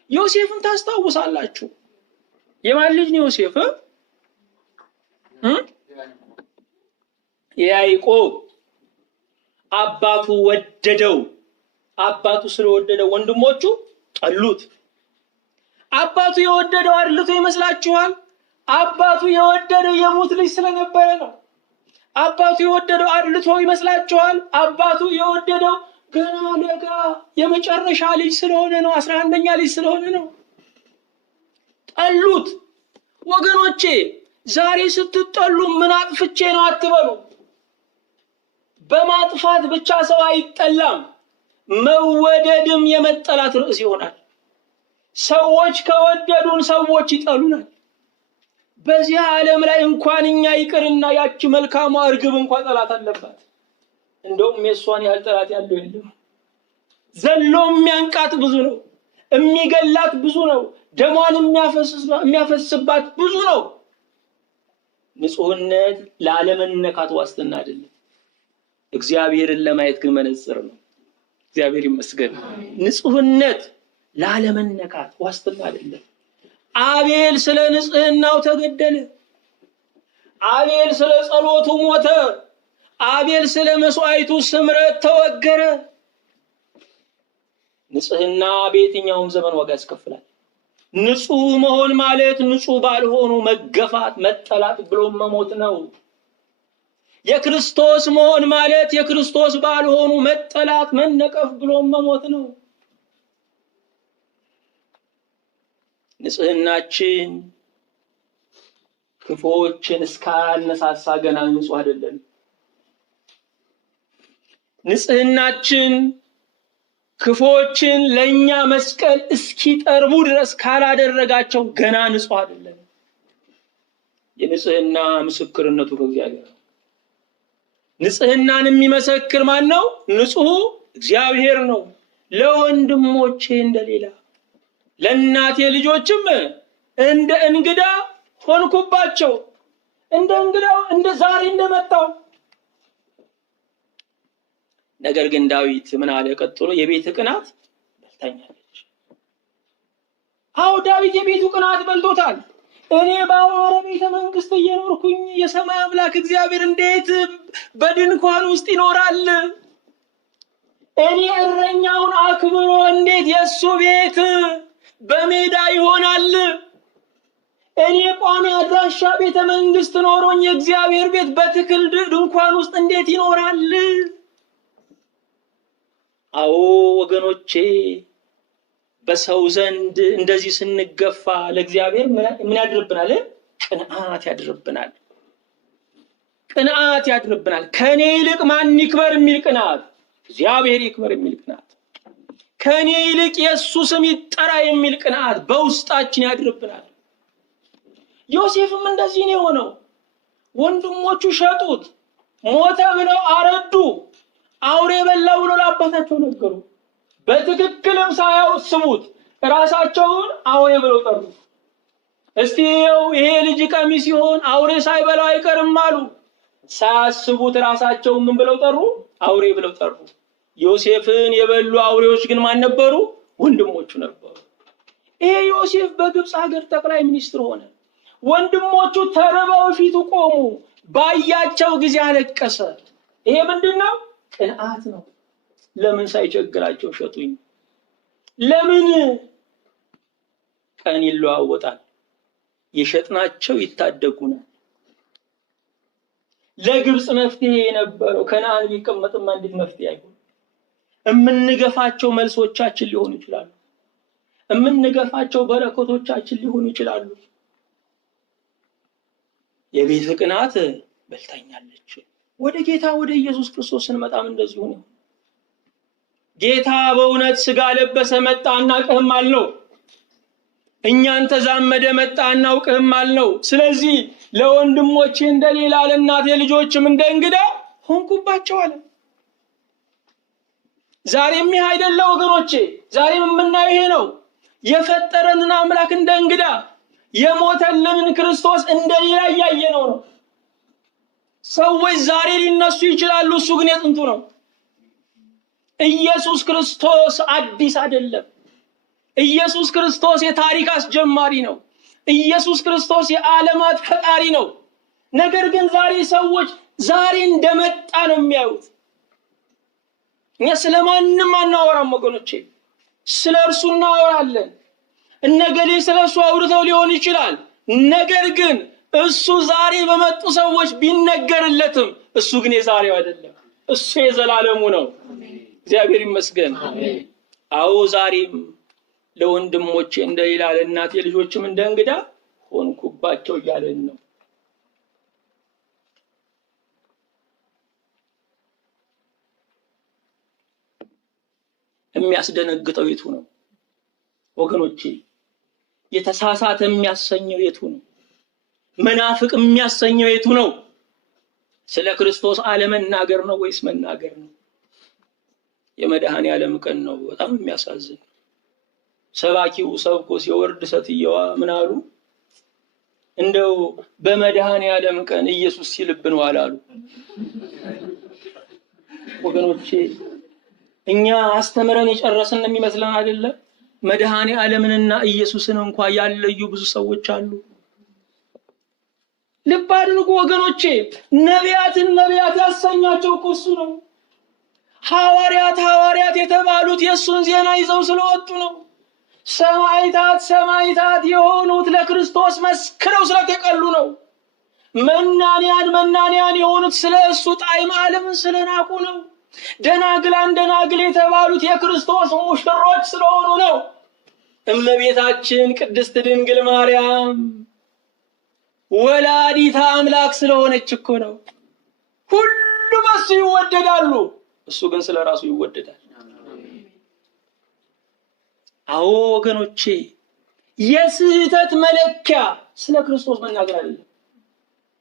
ዮሴፍን ታስታውሳላችሁ? የማን ልጅ ነው ዮሴፍ? ያዕቆብ አባቱ ወደደው። አባቱ ስለወደደው ወንድሞቹ ጠሉት። አባቱ የወደደው አድልቶ ይመስላችኋል? አባቱ የወደደው የሙት ልጅ ስለነበረ ነው። አባቱ የወደደው አድልቶ ይመስላችኋል? አባቱ የወደደው ገና ለጋ የመጨረሻ ልጅ ስለሆነ ነው። 11ኛ ልጅ ስለሆነ ነው። ጠሉት። ወገኖቼ ዛሬ ስትጠሉ ምን አጥፍቼ ነው አትበሉ። በማጥፋት ብቻ ሰው አይጠላም፣ መወደድም የመጠላት ርዕስ ይሆናል። ሰዎች ከወደዱን ሰዎች ይጠሉናል። በዚህ ዓለም ላይ እንኳን እኛ ይቅርና ያቺ መልካሟ እርግብ እንኳን ጠላት አለባት። እንደውም የሷን ያህል ጠላት ያለው የለም። ዘሎ የሚያንቃት ብዙ ነው፣ የሚገላት ብዙ ነው፣ ደሟን የሚያፈስባት ብዙ ነው። ንጹህነት ለዓለመነካት ዋስትና አይደለም። እግዚአብሔርን ለማየት ግን መነጽር ነው። እግዚአብሔር ይመስገን። ንጹህነት ለዓለመነካት ዋስትና አይደለም። አቤል ስለ ንጽህናው ተገደለ። አቤል ስለ ጸሎቱ ሞተ። አቤል ስለ መስዋዕቱ ስምረት ተወገረ። ንጽህና በየትኛውም ዘመን ዋጋ ያስከፍላል። ንጹህ መሆን ማለት ንጹህ ባልሆኑ መገፋት፣ መጠላት ብሎም መሞት ነው። የክርስቶስ መሆን ማለት የክርስቶስ ባልሆኑ መጠላት፣ መነቀፍ ብሎም መሞት ነው። ንጽህናችን ክፉዎችን እስካነሳሳ ገና ንጹህ አይደለም። ንጽህናችን ክፉዎችን ለኛ መስቀል እስኪጠርቡ ድረስ ካላደረጋቸው ገና ንጹህ አይደለም። የንጽህና ምስክርነቱ ከእግዚአብሔር ነው። ንጽህናን የሚመሰክር ማን ነው? ንጹሕ እግዚአብሔር ነው። ለወንድሞቼ እንደሌላ ለእናቴ ልጆችም እንደ እንግዳ ሆንኩባቸው። እንደ እንግዳው እንደ ዛሬ እንደመጣው። ነገር ግን ዳዊት ምን አለ ቀጥሎ? የቤት ቅናት በልታኛለች። አዎ ዳዊት የቤቱ ቅናት በልቶታል። እኔ በአማረ ቤተ መንግስት እየኖርኩኝ የሰማይ አምላክ እግዚአብሔር እንዴት በድንኳን ውስጥ ይኖራል? እኔ እረኛውን አክብሮ እንዴት የእሱ ቤት በሜዳ ይሆናል? እኔ ቋሚ አድራሻ ቤተ መንግስት ኖሮኝ የእግዚአብሔር ቤት በትክል ድንኳን ውስጥ እንዴት ይኖራል? አዎ ወገኖቼ፣ በሰው ዘንድ እንደዚህ ስንገፋ ለእግዚአብሔር ምን ያድርብናል? ቅንዓት ያድርብናል። ቅንዓት ያድርብናል። ከኔ ይልቅ ማን ይክበር የሚል ቅንዓት፣ እግዚአብሔር ይክበር የሚል ቅንዓት፣ ከኔ ይልቅ የእሱ ስም ይጠራ የሚል ቅንዓት በውስጣችን ያድርብናል። ዮሴፍም እንደዚህ ነው የሆነው። ወንድሞቹ ሸጡት፣ ሞተ ብለው አረዱ፣ አውሬ በላው ብለው ለአባታቸው ነገሩ። በትክክልም ሳያስቡት ራሳቸውን አውሬ ብለው ጠሩ። እስቲ ይሄ ልጅ ቀሚስ ሲሆን አውሬ ሳይበላው አይቀርም አሉ። ሳያስቡት ራሳቸውን ምን ብለው ጠሩ? አውሬ ብለው ጠሩ። ዮሴፍን የበሉ አውሬዎች ግን ማን ነበሩ? ወንድሞቹ ነበሩ። ይሄ ዮሴፍ በግብፅ ሀገር ጠቅላይ ሚኒስትር ሆነ። ወንድሞቹ ተርበው ፊቱ ቆሙ። ባያቸው ጊዜ አለቀሰ። ይሄ ምንድነው? ቅንዓት ነው። ለምን ሳይቸግራቸው ሸጡኝ? ለምን? ቀን ይለዋወጣል፣ የሸጥናቸው ይታደጉናል። ለግብፅ መፍትሄ የነበረው ከነዓን ቢቀመጥም አንዲት መፍትሄ አይሆን። እምንገፋቸው መልሶቻችን ሊሆኑ ይችላሉ። እምንገፋቸው በረከቶቻችን ሊሆኑ ይችላሉ። የቤት ቅናት በልታኛለች። ወደ ጌታ ወደ ኢየሱስ ክርስቶስ ስንመጣም እንደዚሁ ነው። ጌታ በእውነት ስጋ ለበሰ፣ መጣ፣ አናውቅህም አልነው። እኛን ተዛመደ፣ መጣ፣ አናውቅህም አልነው። ስለዚህ ለወንድሞቼ እንደሌላ ለእናቴ ልጆችም እንደ እንግዳ ሆንኩባቸው አለ። ዛሬም ይህ አይደለ ወገኖቼ? ዛሬም የምናየው ይሄ ነው። የፈጠረንን አምላክ እንደ እንግዳ፣ የሞተልንን ክርስቶስ እንደሌላ እያየነው ነው። ሰዎች ዛሬ ሊነሱ ይችላሉ፣ እሱ ግን የጥንቱ ነው። ኢየሱስ ክርስቶስ አዲስ አይደለም። ኢየሱስ ክርስቶስ የታሪክ አስጀማሪ ነው። ኢየሱስ ክርስቶስ የዓለማት ፈጣሪ ነው። ነገር ግን ዛሬ ሰዎች ዛሬ እንደመጣ ነው የሚያዩት። እኛ ስለማንም አናወራም ወገኖቼ፣ ስለ እርሱ እናወራለን። እነገሌ ስለ እሱ አውርተው ሊሆን ይችላል። ነገር ግን እሱ ዛሬ በመጡ ሰዎች ቢነገርለትም እሱ ግን የዛሬው አይደለም፣ እሱ የዘላለሙ ነው። እግዚአብሔር ይመስገን። አዎ ዛሬም ለወንድሞቼ እንደሌላ ለእናቴ ልጆችም እንደ እንግዳ ሆንኩባቸው እያለን ነው። የሚያስደነግጠው የቱ ነው ወገኖቼ? የተሳሳተ የሚያሰኘው የቱ ነው? መናፍቅ የሚያሰኘው የቱ ነው? ስለ ክርስቶስ አለመናገር ነው ወይስ መናገር ነው? የመድኃኔ ዓለም ቀን ነው። በጣም የሚያሳዝን። ሰባኪው ሰብኮ ሲወርድ ሴትየዋ ምን አሉ? እንደው በመድኃኔ ዓለም ቀን ኢየሱስ ሲልብን ዋል አሉ። ወገኖቼ እኛ አስተምረን የጨረስን የሚመስለን አይደለም። መድኃኔ ዓለምንና ኢየሱስን እንኳን ያለዩ ብዙ ሰዎች አሉ። ልብ አድርጉ ወገኖቼ። ነቢያትን ነቢያት ያሰኛቸው እኮ እሱ ነው። ሐዋርያት ሐዋርያት የተባሉት የእሱን ዜና ይዘው ስለወጡ ነው። ሰማዕታት ሰማዕታት የሆኑት ለክርስቶስ መስክረው ስለተቀሉ ነው። መናንያን መናንያን የሆኑት ስለ እሱ ጣዕመ ዓለምን ስለናቁ ነው። ደናግላን ደናግል የተባሉት የክርስቶስ ሙሽሮች ስለሆኑ ነው። እመቤታችን ቅድስት ድንግል ማርያም ወላዲተ አምላክ ስለሆነች እኮ ነው። ሁሉ በሱ ይወደዳሉ፣ እሱ ግን ስለ ራሱ ይወደዳል። አዎ ወገኖቼ፣ የስህተት መለኪያ ስለ ክርስቶስ መናገር አይደለም።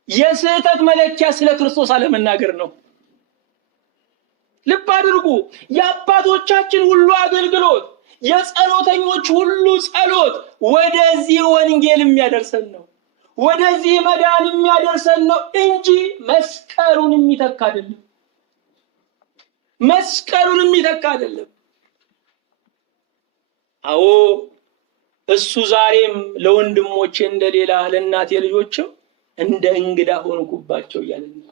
የስህተት መለኪያ ስለ ክርስቶስ አለመናገር ነው። ልብ አድርጉ። የአባቶቻችን ሁሉ አገልግሎት፣ የጸሎተኞች ሁሉ ጸሎት ወደዚህ ወንጌል የሚያደርሰን ነው፣ ወደዚህ መዳን የሚያደርሰን ነው እንጂ መስቀሉን የሚተካ አይደለም። መስቀሉን የሚተካ አይደለም። አዎ እሱ ዛሬም ለወንድሞቼ እንደሌላ ለእናቴ ልጆችም እንደ እንግዳ ሆንኩባቸው እያለ ነው።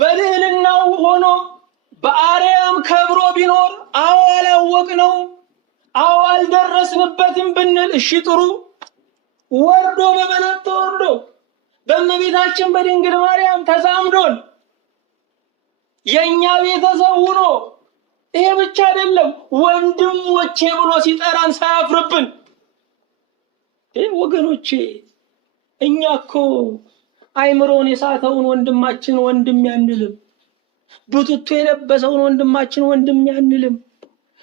በልዕልናው ሆኖ በአርያም ከብሮ ቢኖር አዎ አላወቅነው፣ አዎ አልደረስንበትም ብንል እሺ ጥሩ። ወርዶ በበረት ተወርዶ በእመቤታችን በድንግል ማርያም ተዛምዶን የኛ ቤተሰብ ሆኖ ይሄ ብቻ አይደለም፣ ወንድሞቼ ብሎ ሲጠራን ሳያፍርብን። ወገኖቼ እኛ እኮ አይምሮን የሳተውን ወንድማችን ወንድም ያንልም፣ ቡትቶ የለበሰውን ወንድማችን ወንድም ያንልም።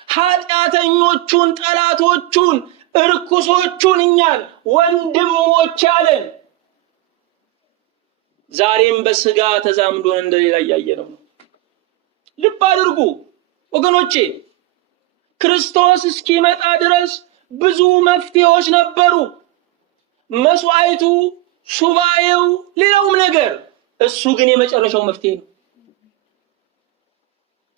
ኃጢአተኞቹን፣ ጠላቶቹን፣ እርኩሶቹን እኛን ወንድሞች ያለን ዛሬም በስጋ ተዛምዶን እንደሌላ እያየነው ነው። ልብ አድርጉ ወገኖቼ፣ ክርስቶስ እስኪመጣ ድረስ ብዙ መፍትሄዎች ነበሩ። መስዋዕቱ፣ ሱባኤው፣ ሌላውም ነገር። እሱ ግን የመጨረሻው መፍትሄ ነው።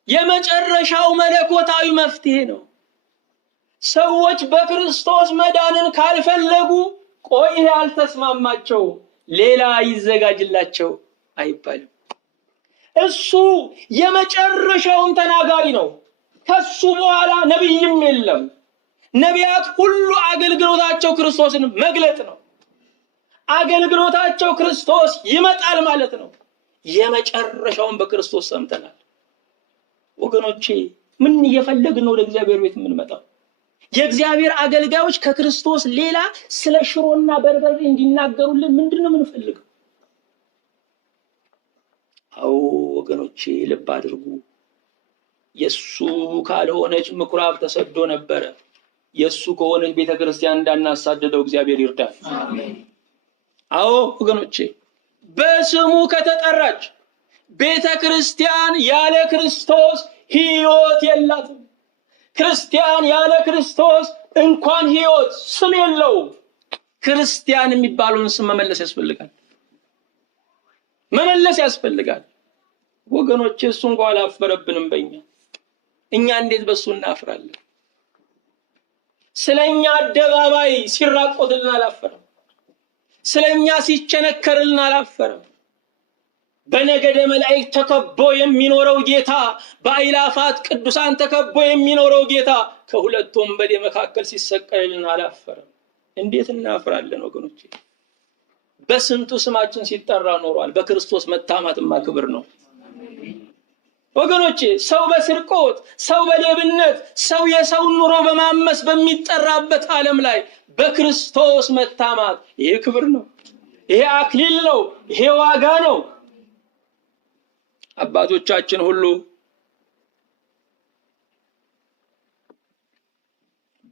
የመጨረሻው መለኮታዊ መፍትሄ ነው። ሰዎች በክርስቶስ መዳንን ካልፈለጉ ቆይ ያልተስማማቸው ሌላ ይዘጋጅላቸው አይባልም። እሱ የመጨረሻውን ተናጋሪ ነው። ከሱ በኋላ ነቢይም የለም። ነቢያት ሁሉ አገልግሎታቸው ክርስቶስን መግለጥ ነው። አገልግሎታቸው ክርስቶስ ይመጣል ማለት ነው። የመጨረሻውን በክርስቶስ ሰምተናል። ወገኖቼ ምን እየፈለግን ነው ወደ እግዚአብሔር ቤት የምንመጣው? የእግዚአብሔር አገልጋዮች ከክርስቶስ ሌላ ስለ ሽሮና በርበሬ እንዲናገሩልን ምንድን ነው የምንፈልገው? አዎ ወገኖቼ ልብ አድርጉ። የሱ ካልሆነች ምኩራብ ተሰዶ ነበረ። የሱ ከሆነች ቤተክርስቲያን እንዳናሳደደው እግዚአብሔር ይርዳል። አሜን። አዎ ወገኖቼ በስሙ ከተጠራች ቤተክርስቲያን ያለ ክርስቶስ ሕይወት የላትም። ክርስቲያን ያለ ክርስቶስ እንኳን ሕይወት ስም የለውም። ክርስቲያን የሚባለውን ስም መመለስ ያስፈልጋል። መመለስ ያስፈልጋል ወገኖቼ። እሱ እንኳን አላፈረብንም በእኛ። እኛ እንዴት በሱ እናፍራለን? ስለኛ አደባባይ ሲራቆትልን አላፈረም። ስለኛ ሲቸነከርልን አላፈረም። በነገደ መላእክት ተከቦ የሚኖረው ጌታ፣ በአእላፋት ቅዱሳን ተከቦ የሚኖረው ጌታ ከሁለት ወንበዴ መካከል ሲሰቀልልን አላፈረም። እንዴት እናፍራለን ወገኖቼ? በስንቱ ስማችን ሲጠራ ኖሯል። በክርስቶስ መታማትማ ክብር ነው ወገኖቼ። ሰው በስርቆት፣ ሰው በሌብነት፣ ሰው የሰውን ኑሮ በማመስ በሚጠራበት ዓለም ላይ በክርስቶስ መታማት ይሄ ክብር ነው፣ ይሄ አክሊል ነው፣ ይሄ ዋጋ ነው። አባቶቻችን ሁሉ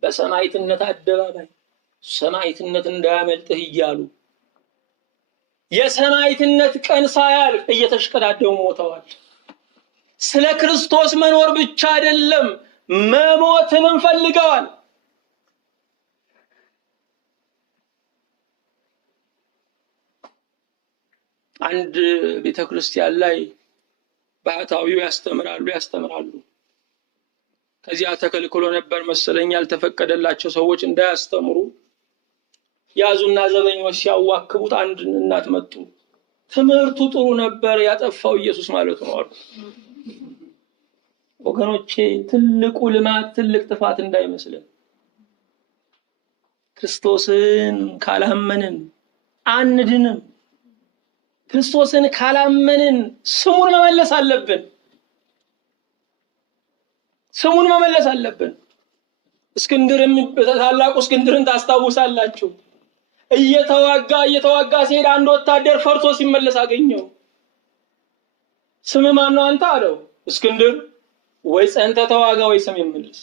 በሰማዕትነት አደባባይ ሰማዕትነት እንዳያመልጥህ እያሉ የሰማዕትነት ቀን ሳያልፍ እየተሽቀዳደሙ ሞተዋል። ስለ ክርስቶስ መኖር ብቻ አይደለም መሞትንም ፈልገዋል። አንድ ቤተክርስቲያን ላይ ባህታዊው ያስተምራሉ። ከዚያ ተከልክሎ ነበር መሰለኝ ያልተፈቀደላቸው ሰዎች እንዳያስተምሩ ያዙና ዘበኞች ሲያዋክቡት አንድ እናት መጡ። ትምህርቱ ጥሩ ነበር፣ ያጠፋው ኢየሱስ ማለት ነው አሉ። ወገኖቼ ትልቁ ልማት ትልቅ ጥፋት እንዳይመስልን። ክርስቶስን ካላመንን አንድንም። ክርስቶስን ካላመንን ስሙን መመለስ አለብን። ስሙን መመለስ አለብን። ታላቁ እስክንድርን ታስታውሳላችሁ? እየተዋጋ ሲሄድ አንድ ወታደር ፈርቶ ሲመለስ አገኘው። ስም ማን ነው አንተ አለው። እስክንድር። ወይ ጸንተ ተዋጋ ወይ ስም ይመለስ።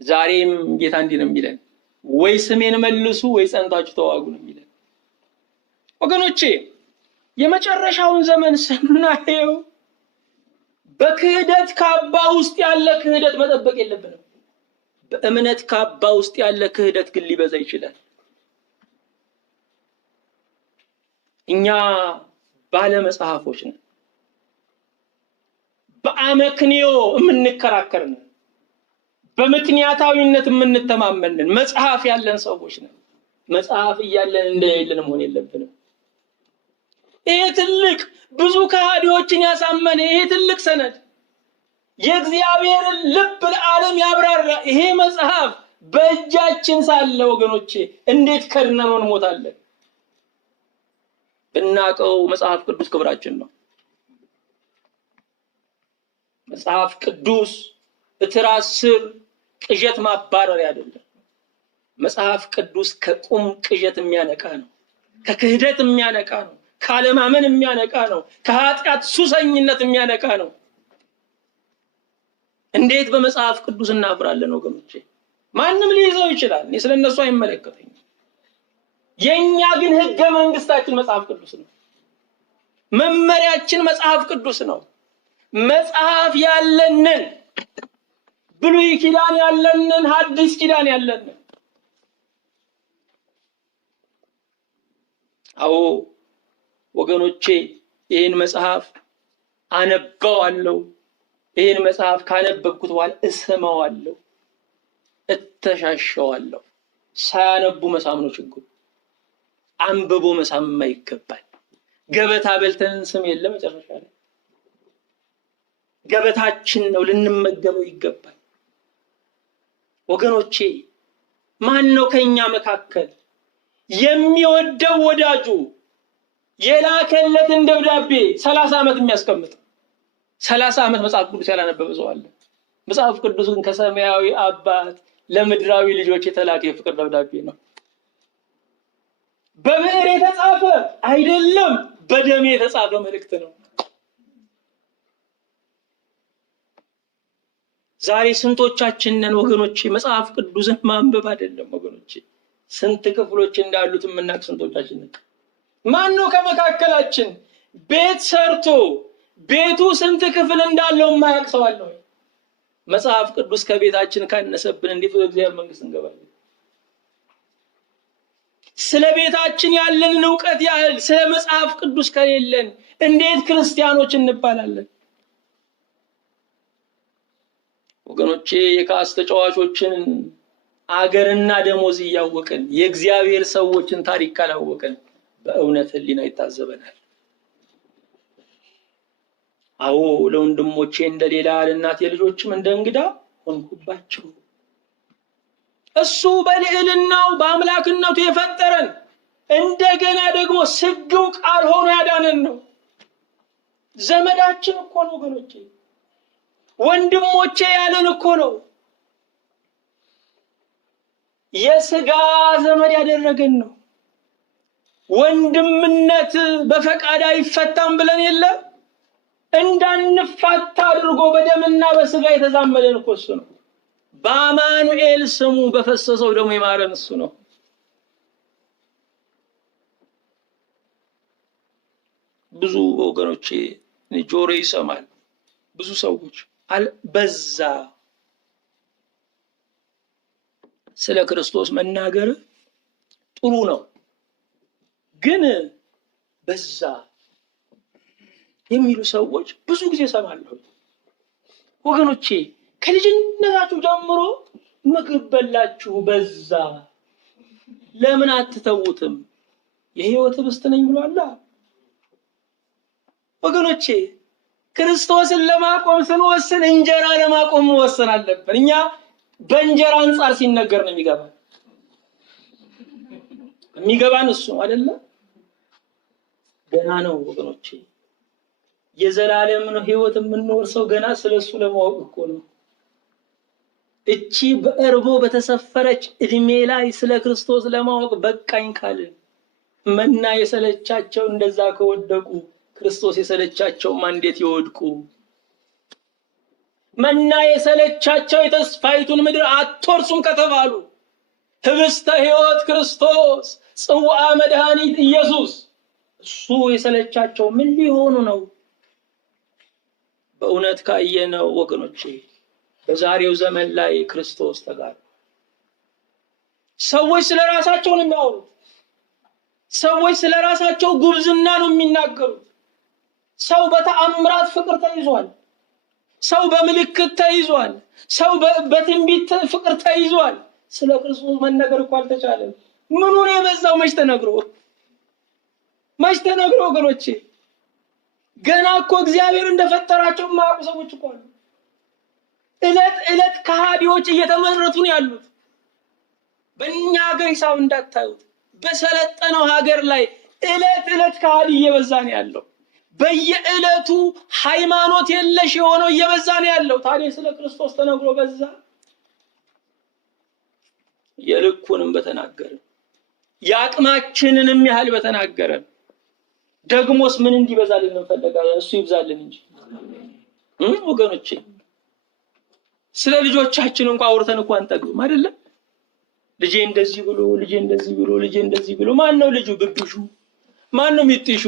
ዛሬም ጌታ እንዲህ ነው የሚለን፣ ወይ ስሜን መልሱ ወይ ጸንታችሁ ተዋጉ ነው የሚለን። ወገኖቼ የመጨረሻውን ዘመን ስናየው በክህደት ካባ ውስጥ ያለ ክህደት መጠበቅ የለብንም። በእምነት ካባ ውስጥ ያለ ክህደት ግን ሊበዛ ይችላል። እኛ ባለ መጽሐፎች ነን። በአመክንዮ የምንከራከር ነን። በምክንያታዊነት የምንተማመን ነን። መጽሐፍ ያለን ሰዎች ነን። መጽሐፍ እያለን እንደሌለን መሆን የለብንም። ይሄ ትልቅ ብዙ ከሃዲዎችን ያሳመነ ይሄ ትልቅ ሰነድ የእግዚአብሔርን ልብ ለዓለም ያብራራ ይሄ መጽሐፍ በእጃችን ሳለ ወገኖቼ እንዴት ከድነነው እንሞታለን? ብናቀው መጽሐፍ ቅዱስ ክብራችን ነው። መጽሐፍ ቅዱስ እትራስ ስር ቅዠት ማባረሪያ አይደለም። መጽሐፍ ቅዱስ ከቁም ቅዠት የሚያነቃ ነው። ከክህደት የሚያነቃ ነው። ካለማመን የሚያነቃ ነው። ከኃጢአት ሱሰኝነት የሚያነቃ ነው። እንዴት በመጽሐፍ ቅዱስ እናፍራለን ወገኖቼ? ማንም ሊይዘው ይችላል። እኔ ስለነሱ አይመለከተኝም። የኛ ግን ህገ መንግስታችን መጽሐፍ ቅዱስ ነው። መመሪያችን መጽሐፍ ቅዱስ ነው። መጽሐፍ ያለንን ብሉይ ኪዳን ያለንን ሐዲስ ኪዳን ያለንን አዎ ወገኖቼ ይህን መጽሐፍ አነባዋለሁ። ይህን መጽሐፍ ካነበብኩት በኋላ እሰማዋለሁ፣ እተሻሸዋለሁ። ሳያነቡ መሳም ነው ችግሩ። አንብቦ መሳምማ ይገባል። ገበታ በልተን ስም የለ መጨረሻ ላይ ገበታችን ነው፣ ልንመገበው ይገባል። ወገኖቼ ማን ነው ከኛ መካከል የሚወደው ወዳጁ የላከለትን ደብዳቤ 30 ዓመት የሚያስቀምጥ? 30 ዓመት መጽሐፍ ቅዱስ ያላነበበ ሰው አለ? መጽሐፍ ቅዱስ ግን ከሰማያዊ አባት ለምድራዊ ልጆች የተላከ የፍቅር ደብዳቤ ነው። በብዕር የተጻፈ አይደለም፣ በደም የተጻፈ መልእክት ነው። ዛሬ ስንቶቻችን ነን ወገኖቼ መጽሐፍ ቅዱስን ማንበብ አይደለም ወገኖቼ ስንት ክፍሎች እንዳሉት የምናውቅ ስንቶቻችን ነን? ማን ነው ከመካከላችን ቤት ሰርቶ ቤቱ ስንት ክፍል እንዳለው የማያውቅ ሰው አለ ወይ? መጽሐፍ ቅዱስ ከቤታችን ካነሰብን እንዴት ወደ እግዚአብሔር መንግስት እንገባለን? ስለ ቤታችን ያለንን ዕውቀት ያህል ስለ መጽሐፍ ቅዱስ ከሌለን እንዴት ክርስቲያኖች እንባላለን? ወገኖቼ የካስ ተጫዋቾችን አገርና ደሞዝ እያወቅን የእግዚአብሔር ሰዎችን ታሪክ ካላወቅን በእውነት ህሊና ይታዘበናል። አዎ ለወንድሞቼ እንደሌላ ለእናቴ ልጆችም እንደ እንግዳ ሆንኩባቸው። እሱ በልዕልናው በአምላክነቱ የፈጠረን እንደገና ደግሞ ስግው ቃል ሆኖ ያዳነን ነው። ዘመዳችን እኮ ነው ወገኖቼ፣ ወንድሞቼ ያለን እኮ ነው። የሥጋ ዘመድ ያደረገን ነው። ወንድምነት በፈቃድ አይፈታም ብለን የለ እንዳንፋታ አድርጎ በደምና በሥጋ የተዛመደን እኮ እሱ ነው። በአማኑኤል ስሙ በፈሰሰው ደሙ የማረን እሱ ነው። ብዙ ወገኖቼ ጆሮ ይሰማል። ብዙ ሰዎች በዛ ስለ ክርስቶስ መናገር ጥሩ ነው፣ ግን በዛ የሚሉ ሰዎች ብዙ ጊዜ ሰማለሁ። ወገኖቼ ከልጅነታችሁ ጀምሮ ምግብ በላችሁ በዛ፣ ለምን አትተውትም? የሕይወት ህብስት ነኝ ብሏል። ወገኖቼ ክርስቶስን ለማቆም ስንወስን እንጀራ ለማቆም መወሰን አለብን። እኛ በእንጀራ አንጻር ሲነገር ነው የሚገባን እሱ አይደለ? ገና ነው ወገኖቼ፣ የዘላለም ነው ህይወት የምንወርሰው ገና ስለሱ ለማወቅ እኮ ነው። እቺ በእርቦ በተሰፈረች እድሜ ላይ ስለ ክርስቶስ ለማወቅ በቃኝ ካልን መና የሰለቻቸው እንደዛ ከወደቁ ክርስቶስ የሰለቻቸውማ እንዴት ይወድቁ? መና የሰለቻቸው የተስፋይቱን ምድር አትወርሱም ከተባሉ ህብስተ ሕይወት ክርስቶስ ጽዋ መድኃኒት ኢየሱስ እሱ የሰለቻቸው ምን ሊሆኑ ነው? በእውነት ካየነው ወገኖቼ በዛሬው ዘመን ላይ ክርስቶስ ተጋር ሰዎች ስለራሳቸው ነው የሚያወሩት። ሰዎች ስለራሳቸው ጉብዝና ነው የሚናገሩት። ሰው በተአምራት ፍቅር ተይዟል። ሰው በምልክት ተይዟል። ሰው በትንቢት ፍቅር ተይዟል። ስለ ክርስቶስ መነገር እኮ አልተቻለም። ምኑን የበዛው መች ተነግሮ ወገኖቼ። ገና እኮ እግዚአብሔር እንደፈጠራቸው የማያውቁ ሰዎች እኮ አሉ። ዕለት ዕለት ከሃዲዎች እየተመረቱ ነው ያሉት። በእኛ ሀገር ሂሳብ እንዳታዩት፣ በሰለጠነው ሀገር ላይ ዕለት ዕለት ከሃዲ እየበዛ ነው ያለው። በየዕለቱ ሃይማኖት የለሽ የሆነው እየበዛ ነው ያለው። ታዲያ ስለ ክርስቶስ ተነግሮ በዛ? የልኩንም በተናገረ የአቅማችንንም ያህል በተናገረ ደግሞስ ምን እንዲበዛልን እንፈልጋለን? እሱ ይብዛልን እንጂ ወገኖቼ። ስለ ልጆቻችን እንኳን አውርተን እንኳን አንጠግብም አይደለም? ልጄ እንደዚህ ብሎ ልጄ እንደዚህ ብሎ ልጄ እንደዚህ ብሎ። ማን ነው ልጁ? ብብሹ። ማን ነው ሚጥሹ?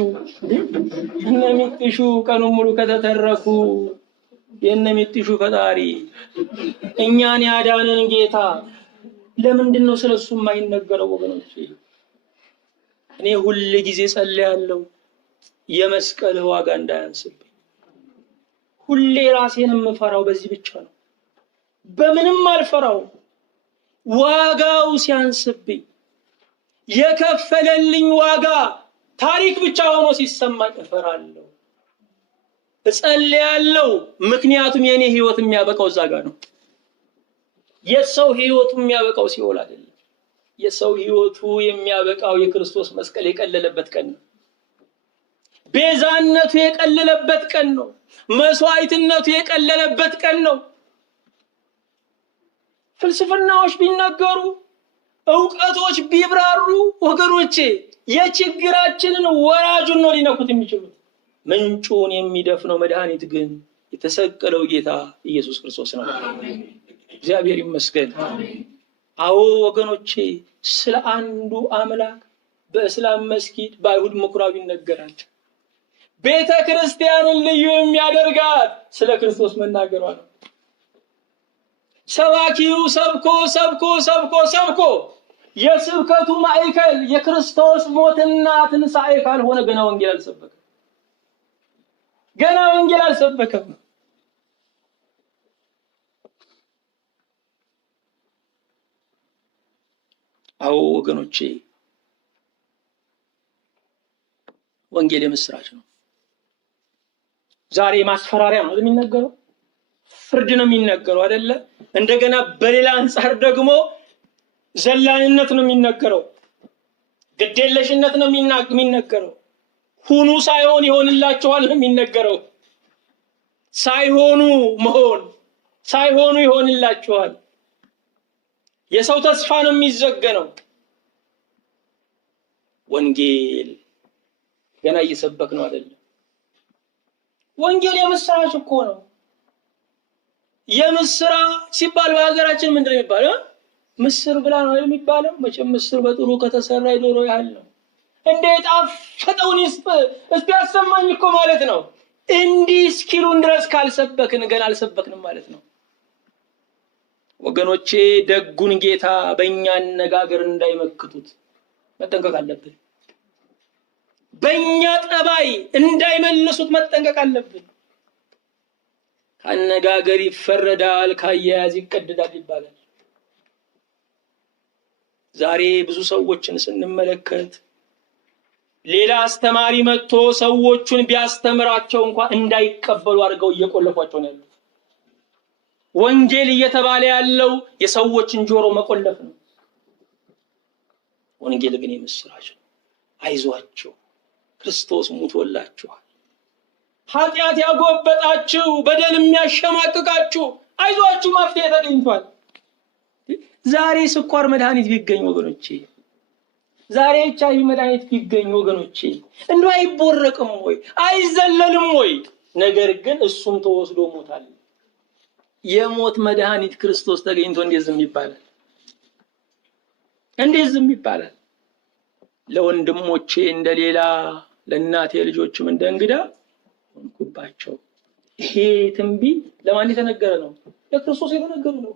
እነ ሚጥሹ ቀኑን ሙሉ ከተተረኩ የነ ሚጥሹ ፈጣሪ እኛን ያዳነን ጌታ ለምንድን ነው ስለሱ የማይነገረው ወገኖቼ? እኔ ሁል ጊዜ ጸልያለሁ የመስቀል ዋጋ እንዳያንስብኝ። ሁሌ ራሴን የምፈራው በዚህ ብቻ ነው። በምንም አልፈራው። ዋጋው ሲያንስብኝ የከፈለልኝ ዋጋ ታሪክ ብቻ ሆኖ ሲሰማኝ እፈራለሁ፣ እጸልያለሁ። ምክንያቱም የኔ ህይወት የሚያበቃው እዛ ጋር ነው። የሰው ህይወቱ የሚያበቃው ሲኦል አይደለም። የሰው ህይወቱ የሚያበቃው የክርስቶስ መስቀል የቀለለበት ቀን ነው። ቤዛነቱ የቀለለበት ቀን ነው። መስዋዕትነቱ የቀለለበት ቀን ነው። ፍልስፍናዎች ቢናገሩ፣ ዕውቀቶች ቢብራሩ ወገኖቼ የችግራችንን ወራጁን ነው ሊነኩት የሚችሉት። ምንጩን የሚደፍነው መድኃኒት ግን የተሰቀለው ጌታ ኢየሱስ ክርስቶስ ነው። እግዚአብሔር ይመስገን። አዎ ወገኖቼ ስለ አንዱ አምላክ በእስላም መስጊድ በአይሁድ ምኩራብ ይነገራል። ቤተ ክርስቲያንን ልዩ የሚያደርጋት ስለ ክርስቶስ መናገሯ ነው። ሰባኪው ሰብኮ የስብከቱ ማዕከል የክርስቶስ ሞትና ትንሣኤ ካልሆነ ገና ወንጌል አልሰበከም። አዎ ወገኖቼ ወንጌል የምስራች ነው። ዛሬ ማስፈራሪያ ነው የሚነገረው፣ ፍርድ ነው የሚነገረው አይደለ? እንደገና በሌላ አንጻር ደግሞ ዘላንነት ነው የሚነገረው፣ ግዴለሽነት ነው የሚነገረው። ሁኑ ሳይሆን ይሆንላችኋል ነው የሚነገረው። ሳይሆኑ መሆን፣ ሳይሆኑ ይሆንላችኋል። የሰው ተስፋ ነው የሚዘገነው። ወንጌል ገና እየሰበክ ነው አይደለም? ወንጌል የምስራች እኮ ነው። የምስራች ሲባል በሀገራችን ምንድን ነው የሚባለው? ምስር ብላ ነው የሚባለው። መቼም ምስር በጥሩ ከተሰራ የዶሮ ያህል ነው። እንዴት አፈጠውን እስቲ ያሰማኝ እኮ ማለት ነው። እንዲህ እስኪሉን ድረስ ካልሰበክን ገና አልሰበክንም ማለት ነው። ወገኖቼ ደጉን ጌታ በእኛ አነጋገር እንዳይመክቱት መጠንቀቅ አለብን። በእኛ ጠባይ እንዳይመልሱት መጠንቀቅ አለብን። ከአነጋገር ይፈረዳል፣ ከአያያዝ ይቀደዳል ይባላል። ዛሬ ብዙ ሰዎችን ስንመለከት ሌላ አስተማሪ መጥቶ ሰዎቹን ቢያስተምራቸው እንኳን እንዳይቀበሉ አድርገው እየቆለፏቸው ነው ያሉት። ወንጌል እየተባለ ያለው የሰዎችን ጆሮ መቆለፍ ነው። ወንጌል ግን የምስራች ነው። አይዟችሁ ክርስቶስ ሙቶላችኋል። ኃጢአት ያጎበጣችሁ፣ በደል የሚያሸማቅቃችሁ አይዟችሁ መፍትሄ ተገኝቷል። ዛሬ ስኳር መድኃኒት ቢገኝ ወገኖቼ፣ ዛሬ ኤችአይቪ መድኃኒት ቢገኝ ወገኖቼ እንደው አይቦረቅም ወይ? አይዘለልም ወይ? ነገር ግን እሱም ተወስዶ ሞታል። የሞት መድኃኒት ክርስቶስ ተገኝቶ እንዴት ዝም ይባላል? እንዴት ዝም ይባላል? ለወንድሞቼ እንደሌላ ለእናቴ ልጆችም እንደ እንግዳ ሆንኩባቸው። ይሄ ትንቢት ለማን የተነገረ ነው? ለክርስቶስ የተነገረ ነው።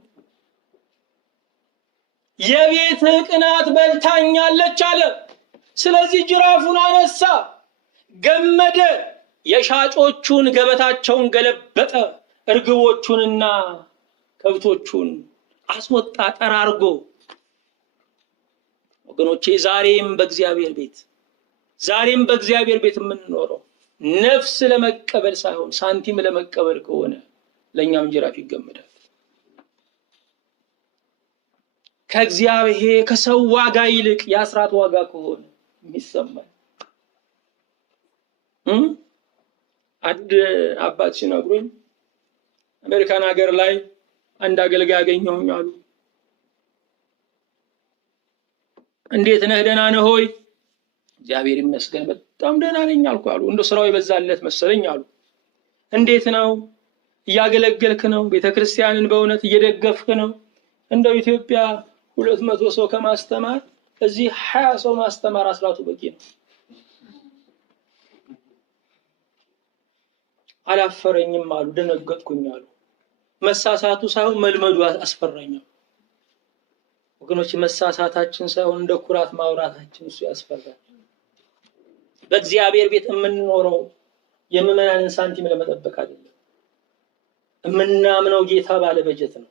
የቤት ቅናት በልታኛለች አለ። ስለዚህ ጅራፉን አነሳ፣ ገመደ፣ የሻጮቹን ገበታቸውን ገለበጠ፣ እርግቦቹንና ከብቶቹን አስወጣ ጠራርጎ። ወገኖቼ ዛሬም በእግዚአብሔር ቤት የምንኖረው ነፍስ ለመቀበል ሳይሆን ሳንቲም ለመቀበል ከሆነ ለእኛም ጅራፍ ይገመዳል። ከእግዚአብሔር ከሰው ዋጋ ይልቅ የአስራት ዋጋ ከሆነ የሚሰማል። አንድ አባት ሲነግሩኝ አሜሪካን ሀገር ላይ አንድ አገልጋይ አገኘሁኝ አሉ። እንዴት ነህ? ደህና ነህ ሆይ? እግዚአብሔር ይመስገን በጣም ደህና ነኝ አልኩ አሉ። እንደው ስራው የበዛለት መሰለኝ አሉ። እንዴት ነው? እያገለገልክ ነው? ቤተክርስቲያንን በእውነት እየደገፍክ ነው? እንደው ኢትዮጵያ 200 ሰው ከማስተማር እዚህ 20 ሰው ማስተማር አስራቱ በቂ ነው። አላፈረኝም አሉ። ደነገጥኩኝ አሉ። መሳሳቱ ሳይሆን መልመዱ አስፈራኛል። ወገኖች መሳሳታችን ሳይሆን እንደ ኩራት ማውራታችን እሱ ያስፈራል። በእግዚአብሔር ቤት የምንኖረው የምዕመናንን ሳንቲም ለመጠበቅ አይደለም። የምናምነው ጌታ ባለ በጀት ነው።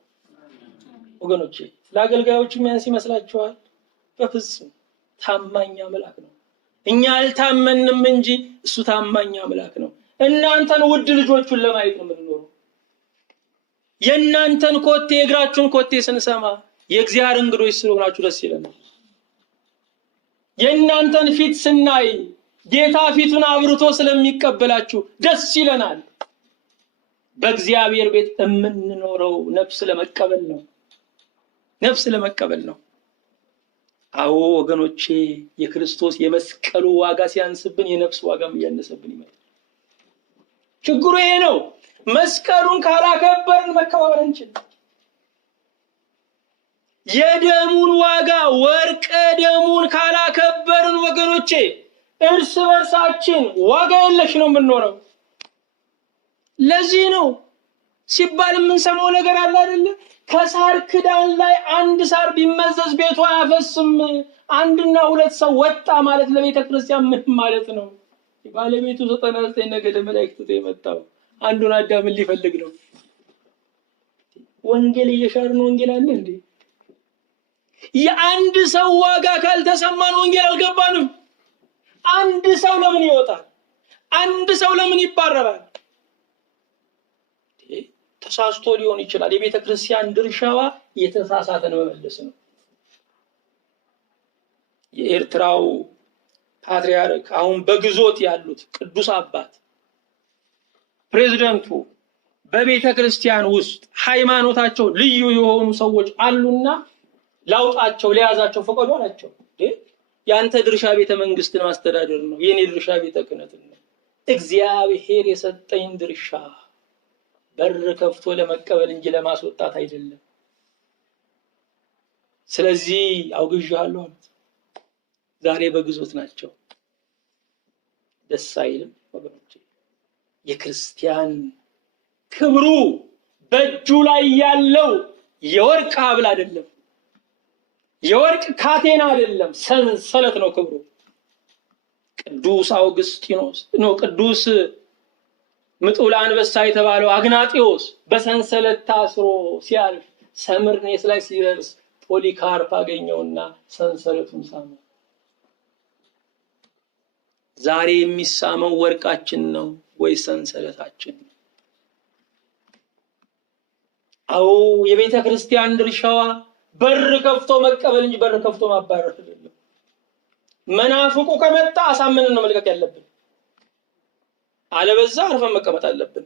ወገኖች ለአገልጋዮቹ የሚያንስ ይመስላችኋል? በፍጹም ታማኝ አምላክ ነው። እኛ አልታመንም እንጂ እሱ ታማኝ አምላክ ነው። እናንተን ውድ ልጆቹን ለማየት ነው የምንኖረው። የእናንተን ኮቴ የእግራችሁን ኮቴ ስንሰማ የእግዚአብሔር እንግዶች ስለሆናችሁ ደስ ይለናል። የእናንተን ፊት ስናይ ጌታ ፊቱን አብርቶ ስለሚቀበላችሁ ደስ ይለናል። በእግዚአብሔር ቤት የምንኖረው ነፍስ ለመቀበል ነው። ነፍስ ለመቀበል ነው። አዎ ወገኖቼ የክርስቶስ የመስቀሉ ዋጋ ሲያንስብን የነፍስ ዋጋም እያነሰብን ይመጣል። ችግሩ ይሄ ነው። መስቀሉን ካላከበርን መከባበር አንችልም። የደሙን ዋጋ ወርቀ ደሙን ካላከበርን ወገኖቼ እርስ በርሳችን ዋጋ የለሽ ነው የምንኖረው። ለዚህ ነው ሲባል የምንሰማው ነገር አለ አይደለ? ከሳር ክዳን ላይ አንድ ሳር ቢመዘዝ ቤቱ አያፈስም። አንድና ሁለት ሰው ወጣ ማለት ለቤተ ክርስቲያን ምን ማለት ነው? ባለቤቱ 99 ነገደ መላእክት ትቶ የመጣው አንዱን አዳምን ሊፈልግ ነው። ወንጌል እየሻርን ወንጌል አለ እንዴ? የአንድ ሰው ዋጋ ካልተሰማን ወንጌል አልገባንም። አንድ ሰው ለምን ይወጣል? አንድ ሰው ለምን ይባረራል? ተሳስቶ ሊሆን ይችላል። የቤተ ክርስቲያን ድርሻዋ የተሳሳተን መመለስ ነው። የኤርትራው ፓትርያርክ አሁን በግዞት ያሉት ቅዱስ አባት ፕሬዝዳንቱ በቤተ ክርስቲያን ውስጥ ሃይማኖታቸው ልዩ የሆኑ ሰዎች አሉና ላውጣቸው ሊያዛቸው ፈቀዱ አላቸው። ያንተ ድርሻ ቤተ መንግስትን ማስተዳደር ነው፣ የኔ ድርሻ ቤተ ክህነት ነው። እግዚአብሔር የሰጠኝ ድርሻ በር ከፍቶ ለመቀበል እንጂ ለማስወጣት አይደለም። ስለዚህ አውግዣለሁ አሉት። ዛሬ በግዞት ናቸው። ደስ አይልም ወገኖቼ። የክርስቲያን ክብሩ በእጁ ላይ ያለው የወርቅ ሐብል አይደለም፣ የወርቅ ካቴና አይደለም፣ ሰንሰለት ነው ክብሩ። ቅዱስ አውግስጢኖስ ነው ቅዱስ ምጡል አንበሳ የተባለው አግናጢዮስ በሰንሰለት ታስሮ ሲያልፍ ሰምርኔስ ላይ ሲደርስ ፖሊካርፕ አገኘውና ሰንሰለቱን ሳመ። ዛሬ የሚሳመው ወርቃችን ነው ወይ ሰንሰለታችን? አዎ የቤተ ክርስቲያን ድርሻዋ በር ከፍቶ መቀበል እንጂ በር ከፍቶ ማባረር አይደለም። መናፍቁ ከመጣ አሳምነን ነው መልቀቅ ያለብን። አለበዛ አርፈን መቀመጥ አለብን።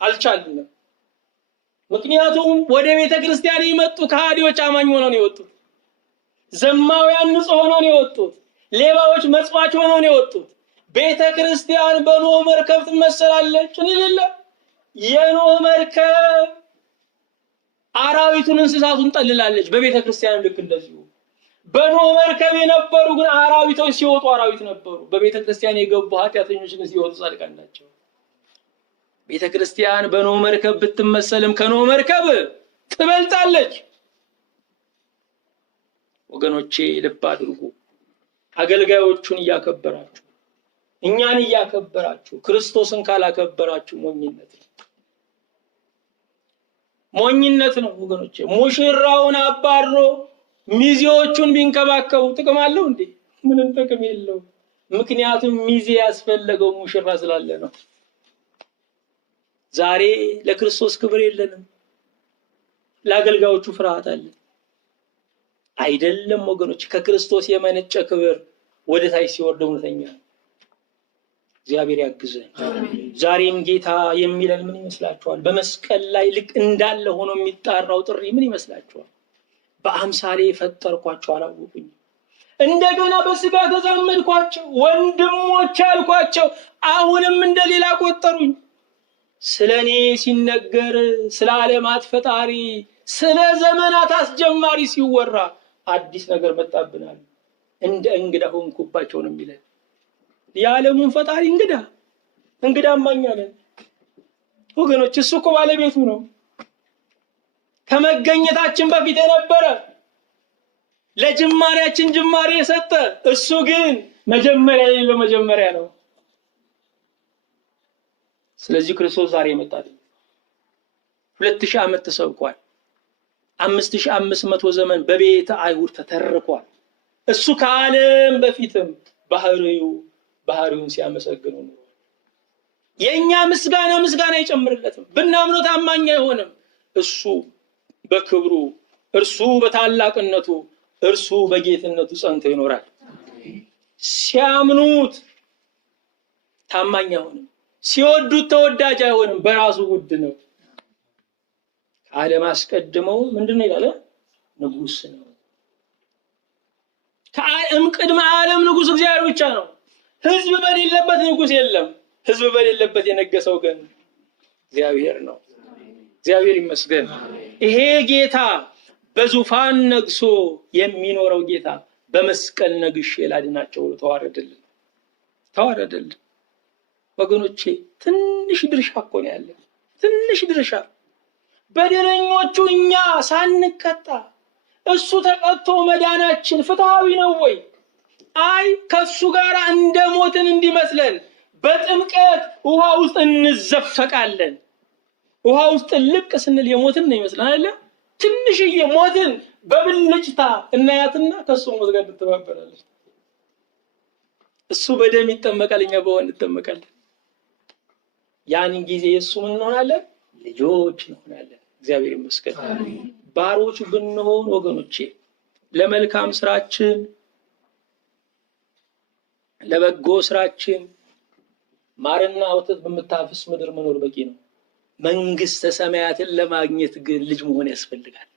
አልቻልንም። ምክንያቱም ወደ ቤተ ክርስቲያን የመጡ ከሃዲዎች አማኝ ሆነው ነው የወጡት። ዘማውያን ንጹህ ሆነው ነው የወጡት። ሌባዎች መጽዋች ሆነው ነው የወጡት። ቤተ ክርስቲያን በኖህ መርከብ ትመሰላለች እንይልለ። የኖህ መርከብ አራዊቱን እንስሳቱን ጠልላለች። በቤተ ክርስቲያን ልክ እንደዚሁ በኖህ መርከብ የነበሩ ግን አራዊቶች ሲወጡ አራዊት ነበሩ። በቤተ ክርስቲያን የገቡ ኃጢአተኞች ግን ሲወጡ ጻድቃን ናቸው። ቤተክርስቲያን በኖህ መርከብ ብትመሰልም ከኖህ መርከብ ትበልጣለች። ወገኖቼ ልብ አድርጉ። አገልጋዮቹን እያከበራችሁ እኛን እያከበራችሁ ክርስቶስን ካላከበራችሁ ሞኝነት ነው ወገኖቼ። ሙሽራውን አባሮ ሚዜዎቹን ቢንከባከቡ ጥቅም አለው እንዴ? ምንም ጥቅም የለውም። ምክንያቱም ሚዜ ያስፈለገው ሙሽራ ስላለ ነው። ዛሬ ለክርስቶስ ክብር የለንም፣ ለአገልጋዮቹ ፍርሃት አለ። አይደለም ወገኖች፣ ከክርስቶስ የመነጨ ክብር ወደ ታች ሲወርድ እውነተኛ ነው። እግዚአብሔር ያግዘን። ዛሬም ጌታ የሚለን ምን ይመስላችኋል? በመስቀል ላይ ልክ እንዳለ ሆኖ የሚጣራው ጥሪ ምን ይመስላችኋል? በአምሳሌ ፈጠርኳቸው አላወቁኝ፣ እንደገና በስጋ ተዛመድኳቸው፣ ወንድሞች አልኳቸው፣ አሁንም እንደሌላ ቆጠሩኝ። ስለኔ ሲነገር ስለ ዓለማት ፈጣሪ ስለ ዘመናት አስጀማሪ ሲወራ አዲስ ነገር መጣብናል። እንደ እንግዳ ሆንኩባቸው ነው የሚለን። የዓለሙን ፈጣሪ እንግዳ አማኛ ነን ወገኖች። እሱ እኮ ባለቤቱ ነው፣ ከመገኘታችን በፊት የነበረ፣ ለጅማሬያችን ጅማሬ የሰጠ፣ እሱ ግን መጀመሪያ የሌለው መጀመሪያ ነው። ስለዚህ ክርስቶስ ዛሬ መጣ። 2000 ዓመት ተሰብኳል። 5500 ዘመን በቤተ አይሁድ ተተርኳል። እሱ ከዓለም በፊትም ባህሪውን ሲያመሰግኑ ነው። የኛ ምስጋና አይጨምርለትም። ብናምነው ታማኝ አይሆንም። እሱ በክብሩ፣ እርሱ በታላቅነቱ፣ እርሱ በጌትነቱ ጸንቶ ይኖራል። ሲያምኑት ታማኝ አይሆንም። ሲወዱት ተወዳጅ አይሆንም። በራሱ ውድ ነው። ከዓለም አስቀድመው ምንድነው ይላል? ንጉስ ነው። ቅድመ ዓለም ንጉስ እግዚአብሔር ብቻ ነው። ህዝብ በሌለበት ንጉስ የለም። ህዝብ በሌለበት የነገሰው ግን እግዚአብሔር ነው። እግዚአብሔር ይመስገን። ይሄ ጌታ በዙፋን ነግሶ የሚኖረው ጌታ በመስቀል ነግሼ ላድናቸው ብሎ ተዋረደልን። ወገኖቼ ትንሽ ድርሻ እኮ ነው ያለን፣ ትንሽ ድርሻ። በደለኞቹ እኛ ሳንቀጣ እሱ ተቀጥቶ መዳናችን ፍትሃዊ ነው ወይ? አይ ከሱ ጋር እንደሞትን እንዲመስለን በጥምቀት ውሃ ውስጥ እንዘፈቃለን። ውሃ ውስጥ ልቅ ስንል የሞትን ነው ይመስላል አይደል? ትንሽዬ ሞትን በብልጭታ እናያትና ከሱ ሞት ጋር እንተባበራለን። እሱ በደም ይጠመቃል፣ እኛ በውሃ እንጠመቃለን። ያን ጊዜ እሱ ምን እንሆናለን? ልጆች እንሆናለን። እግዚአብሔር ይመስገን። ባሮች ብንሆን ወገኖቼ ለመልካም ስራችን፣ ለበጎ ስራችን ማርና ወተት በምታፈስ ምድር መኖር በቂ ነው። መንግስተ ሰማያትን ለማግኘት ግን ልጅ መሆን ያስፈልጋል።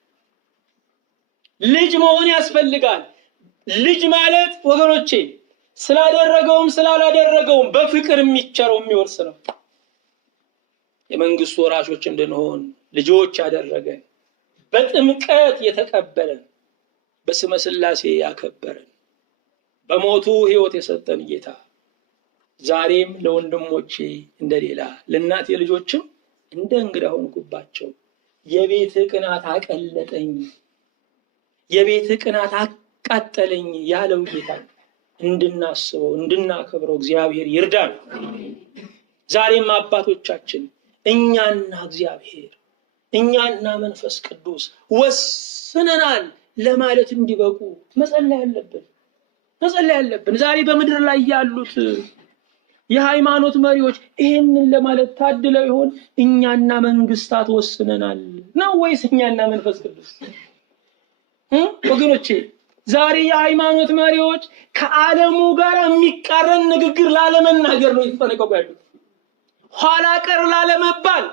ልጅ ማለት ወገኖቼ ስላደረገውም ስላላደረገውም በፍቅር የሚቸረው የሚወርስ ነው። የመንግስቱ ወራሾች እንድንሆን ልጆች ያደረገን፣ በጥምቀት የተቀበለን፣ በስመ ሥላሴ ያከበረን፣ በሞቱ ሕይወት የሰጠን ጌታ ዛሬም ለወንድሞቼ እንደሌላ ለእናቴ ልጆችም እንደ እንግዳ ሆንኩባቸው። የቤት ቅናት አቀለጠኝ፣ የቤት ቅናት አቃጠለኝ ያለው ጌታ እንድናስበው እንድናከብረው እግዚአብሔር ይርዳን። ዛሬም አባቶቻችን እኛና እግዚአብሔር እኛና መንፈስ ቅዱስ ወስነናል ለማለት እንዲበቁ መጸለይ አለብን። ዛሬ በምድር ላይ ያሉት የሃይማኖት መሪዎች ይህንን ለማለት ታድለው ይሆን? እኛና መንግስታት ወስነናል ነው ወይስ እኛና መንፈስ ቅዱስ? ወገኖቼ ዛሬ የሃይማኖት መሪዎች ከዓለሙ ጋር የሚቃረን ንግግር ላለመናገር ነው የተጠነቀቁ ያሉት፣ ኋላ ቀር ላለመባል።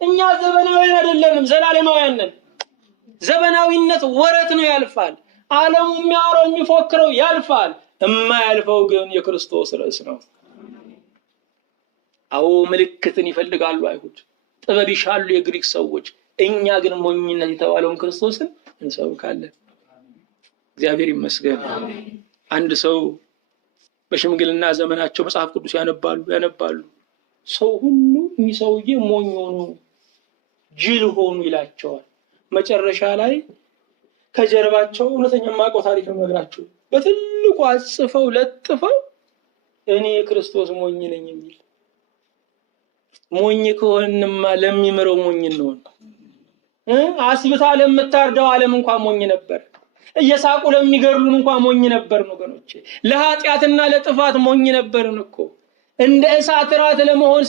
እኛ ዘመናዊያን አይደለንም፣ ዘላለማውያን ነን። ዘመናዊነት ወረት ነው፣ ያልፋል። ዓለሙ የሚያወራው የሚፎክረው ያልፋል። የማያልፈው ግን የክርስቶስ ርዕስ ነው። አዎ ምልክትን ይፈልጋሉ አይሁድ፣ ጥበብ ይሻሉ የግሪክ ሰዎች። እኛ ግን ሞኝነት የተባለውን ክርስቶስን እንሰብካለን። እግዚአብሔር ይመስገን። አንድ ሰው በሽምግልና ዘመናቸው መጽሐፍ ቅዱስ ያነባሉ። ሰው ሁሉ ሰውዬ ሞኝ ሆኑ፣ ጅል ሆኑ ይላቸዋል። መጨረሻ ላይ ከጀርባቸው እውነተኛ የማውቀው ታሪክ ነው የምነግራችሁ፣ በትልቁ አጽፈው ለጥፈው እኔ የክርስቶስ ሞኝ ነኝ የሚል። ሞኝ ከሆንማ ለሚምረው ሞኝ እንሆን። አስብታ ለምታርደው ዓለም እንኳን ሞኝ ነበር። እየሳቁ ለሚገድሉን እንኳን ሞኝ ነበርን ወገኖቼ። ለኃጢአትና ለጥፋት ሞኝ ነበርን እኮ። እንደ እሳት ራት ለመሆን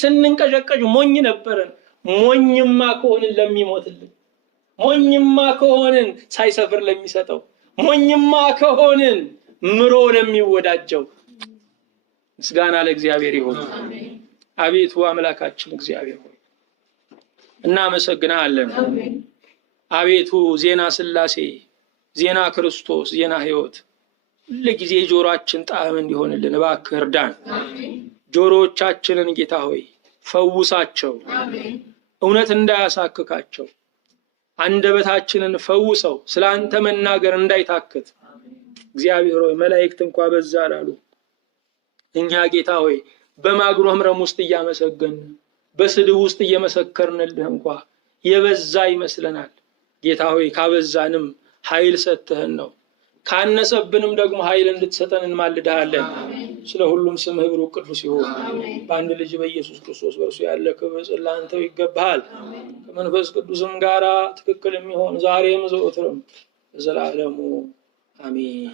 ስንንቀዠቀዥ ሞኝ ነበርን። ሞኝማ ከሆንን ለሚሞትልን፣ ሞኝማ ከሆንን ሳይሰፍር ለሚሰጠው፣ ሞኝማ ከሆንን ምሮ ለሚወዳጀው። ምስጋና ለእግዚአብሔር ይሁን። አቤቱ አምላካችን እግዚአብሔር ሆይ እናመሰግናለን። አቤቱ ዜና ሥላሴ፣ ዜና ክርስቶስ፣ ዜና ሕይወት ለጊዜ ጆሮአችን ጣዕም እንዲሆንልን እባክህ እርዳን። ጆሮዎቻችንን ጌታ ሆይ ፈውሳቸው፣ እውነት እንዳያሳክካቸው። አንደበታችንን ፈውሰው፣ ስላንተ መናገር እንዳይታክት። እግዚአብሔር ሆይ መላእክት እንኳን በዛ አላሉ። እኛ ጌታ ሆይ በማጉረምረም ውስጥ እያመሰገን በስድብ ውስጥ እየመሰከርንልህ እንኳን የበዛ ይመስለናል። ጌታ ሆይ ካበዛንም ኃይል ሰጥተህን ነው፣ ካነሰብንም ደግሞ ኃይል እንድትሰጠን እንማልድሃለን። ስለ ሁሉም ስምህ ብሩክ ቅዱስ ይሁን። በአንድ ልጅ በኢየሱስ ክርስቶስ በእርሱ ያለ ክብር ለአንተው ይገባሃል። ከመንፈስ ቅዱስም ጋራ ትክክል የሚሆን ዛሬም ዘወትርም ለዘላለሙ አሜን።